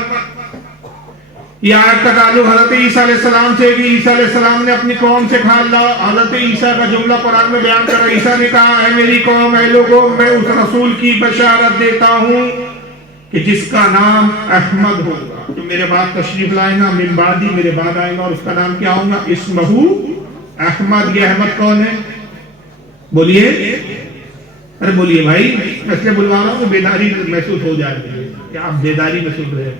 یہ آیت کا تعلق حضرت عیسیٰ علیہ السلام سے کہ عیسیٰ علیہ السلام نے اپنی قوم سے کہا، اللہ حضرت عیسیٰ کا جملہ قرآن میں بیان کر رہا ہے، عیسیٰ نے کہا اے میری قوم، اے لوگوں، میں اس رسول کی بشارت دیتا ہوں کہ جس کا نام احمد ہوگا، جو میرے بعد تشریف لائے گا، من بعدی میرے بعد آئے گا، اور اس کا نام کیا ہوگا؟ اسمہ احمد۔ یہ احمد کون ہے؟ بولیے، ارے بولیے بھائی، اس لیے بلوا رہا ہوں کہ بیداری محسوس ہو جائے گی کہ آپ بیداری محسوس رہے۔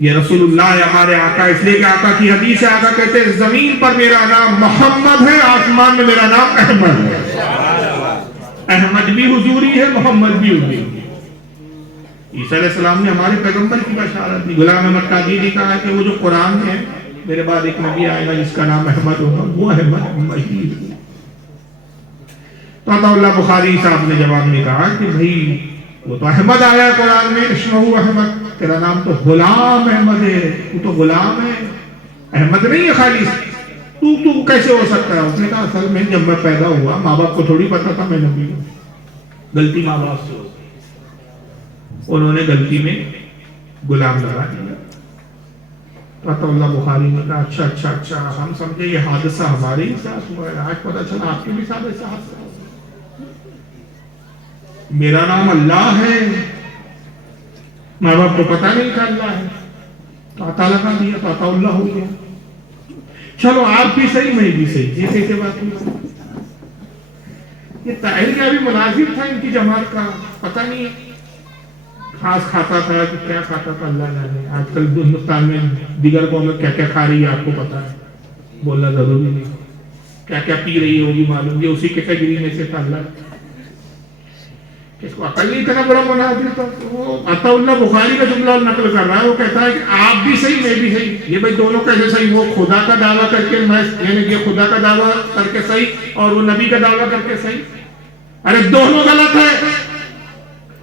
یہ رسول اللہ ہے ہمارے آقا، اس لیے کہ آقا کی حدیث ہے، آقا کہتے ہیں زمین پر میرا نام محمد ہے، آسمان میں میرا نام احمد ہے۔ احمد بھی حضوری ہے، محمد بھی حضوری ہے۔ عیسیٰ علیہ السلام نے ہمارے پیغمبر کی بشارت دی۔ غلام احمد قادری نے کہا ہے کہ وہ جو قرآن ہے، میرے بعد ایک نبی آئے گا جس کا نام احمد ہوگا، وہ احمد ہی ہے۔ تو عطا اللہ بخاری صاحب نے جواب میں کہا کہ بھئی وہ تو احمد آیا ہے قرآن میں، اسمہ احمد، تیرا نام تو غلام احمد ہے، تو تو غلام ہے، احمد نہیں ہے خالی، تو کیسے ہو سکتا ہے؟ اس نے کہا اصل میں جب میں پیدا ہوا ماں باپ کو تھوڑی پتا تھا میں نبی ہوں، غلطی ماں باپ سے ہوتی، انہوں نے غلطی میں غلام لگا دیا۔ تو عطا اللہ بخاری نے کہا اچھا، ہم سمجھے یہ حادثہ ہمارے ہی ساتھ ہوا ہے، آج پتا چلا آپ کے بھی ساتھ ایسا حادثہ ہوا۔ میرا نام اللہ ہے، ماں باپ کو پتا نہیں تھا اللہ ہے، تو عطا لگا دیا تو عطا اللہ ہو گیا۔ چلو آپ بھی صحیح، میں بھی صحیح، یہ کیسے بات ہوئی؟ یہ طاہر کا بھی مناظر تھا ان کی جماعت کا، پتہ نہیں خاص کھاتا تھا کہ کیا کھاتا تھا اللہ جانے۔ آج کل ہندوستان میں دیگر قومیں کیا کیا کھا رہی ہے آپ کو پتا ہے، بولنا ضروری نہیں، کیا کیا پی رہی ہوگی معلوم، یہ اسی کیٹیگری میں سے تھا اللہ، اس کو عقل نہیں، اتنا بڑا مناظر تھا۔ وہ عطا اللہ بخاری کا جملہ نقل کر رہا ہے، وہ کہتا ہے کہ آپ بھی صحیح میں بھی صحیح۔ یہ بھائی دونوں کیسے صحیح؟ وہ خدا کا دعویٰ کر کے یعنی کہ خدا کا دعویٰ کر کے صحیح، اور وہ نبی کا دعویٰ کر کے صحیح؟ ارے دونوں غلط ہے،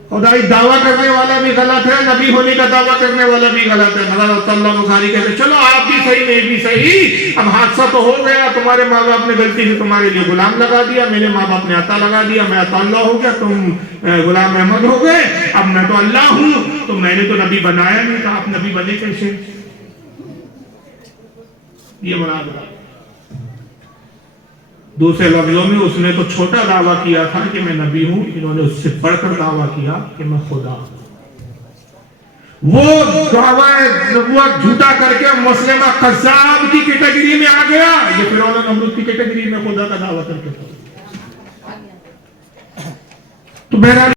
خدائی دعویٰ کرنے والا بھی غلط ہے، نبی ہونے کا دعویٰ کرنے والا بھی غلط ہے۔ مگر عطا اللہ بخاری کہتے ہیں چلو آپ بھی صحیح میں بھی صحیح، اب حادثہ تو ہو گیا، تمہارے ماں باپ نے غلطی سے تمہارے لیے غلام لگا دیا، میرے ماں باپ نے عطا لگا دیا، میں عطا اللہ ہو گیا، تم غلام احمد ہو گئے، اب میں تو اللہ ہوں، تو میں نے تو نبی بنایا نہیں تھا، آپ نبی بنے کیسے؟ یہ مناظرہ۔ دوسرے لفظوں میں اس نے تو چھوٹا دعویٰ کیا تھا کہ میں نبی ہوں، انہوں نے اس سے بڑھ کر دعویٰ کیا کہ میں خدا ہوں۔ وہ دعویٰ نبوت جھوٹا کر کے مسلمہ قذاب کی کیٹیگری میں آ گیا، یہ فرعون و نمرود کی کیٹیگری میں خدا کا دعویٰ کر کے۔ تو بہرحال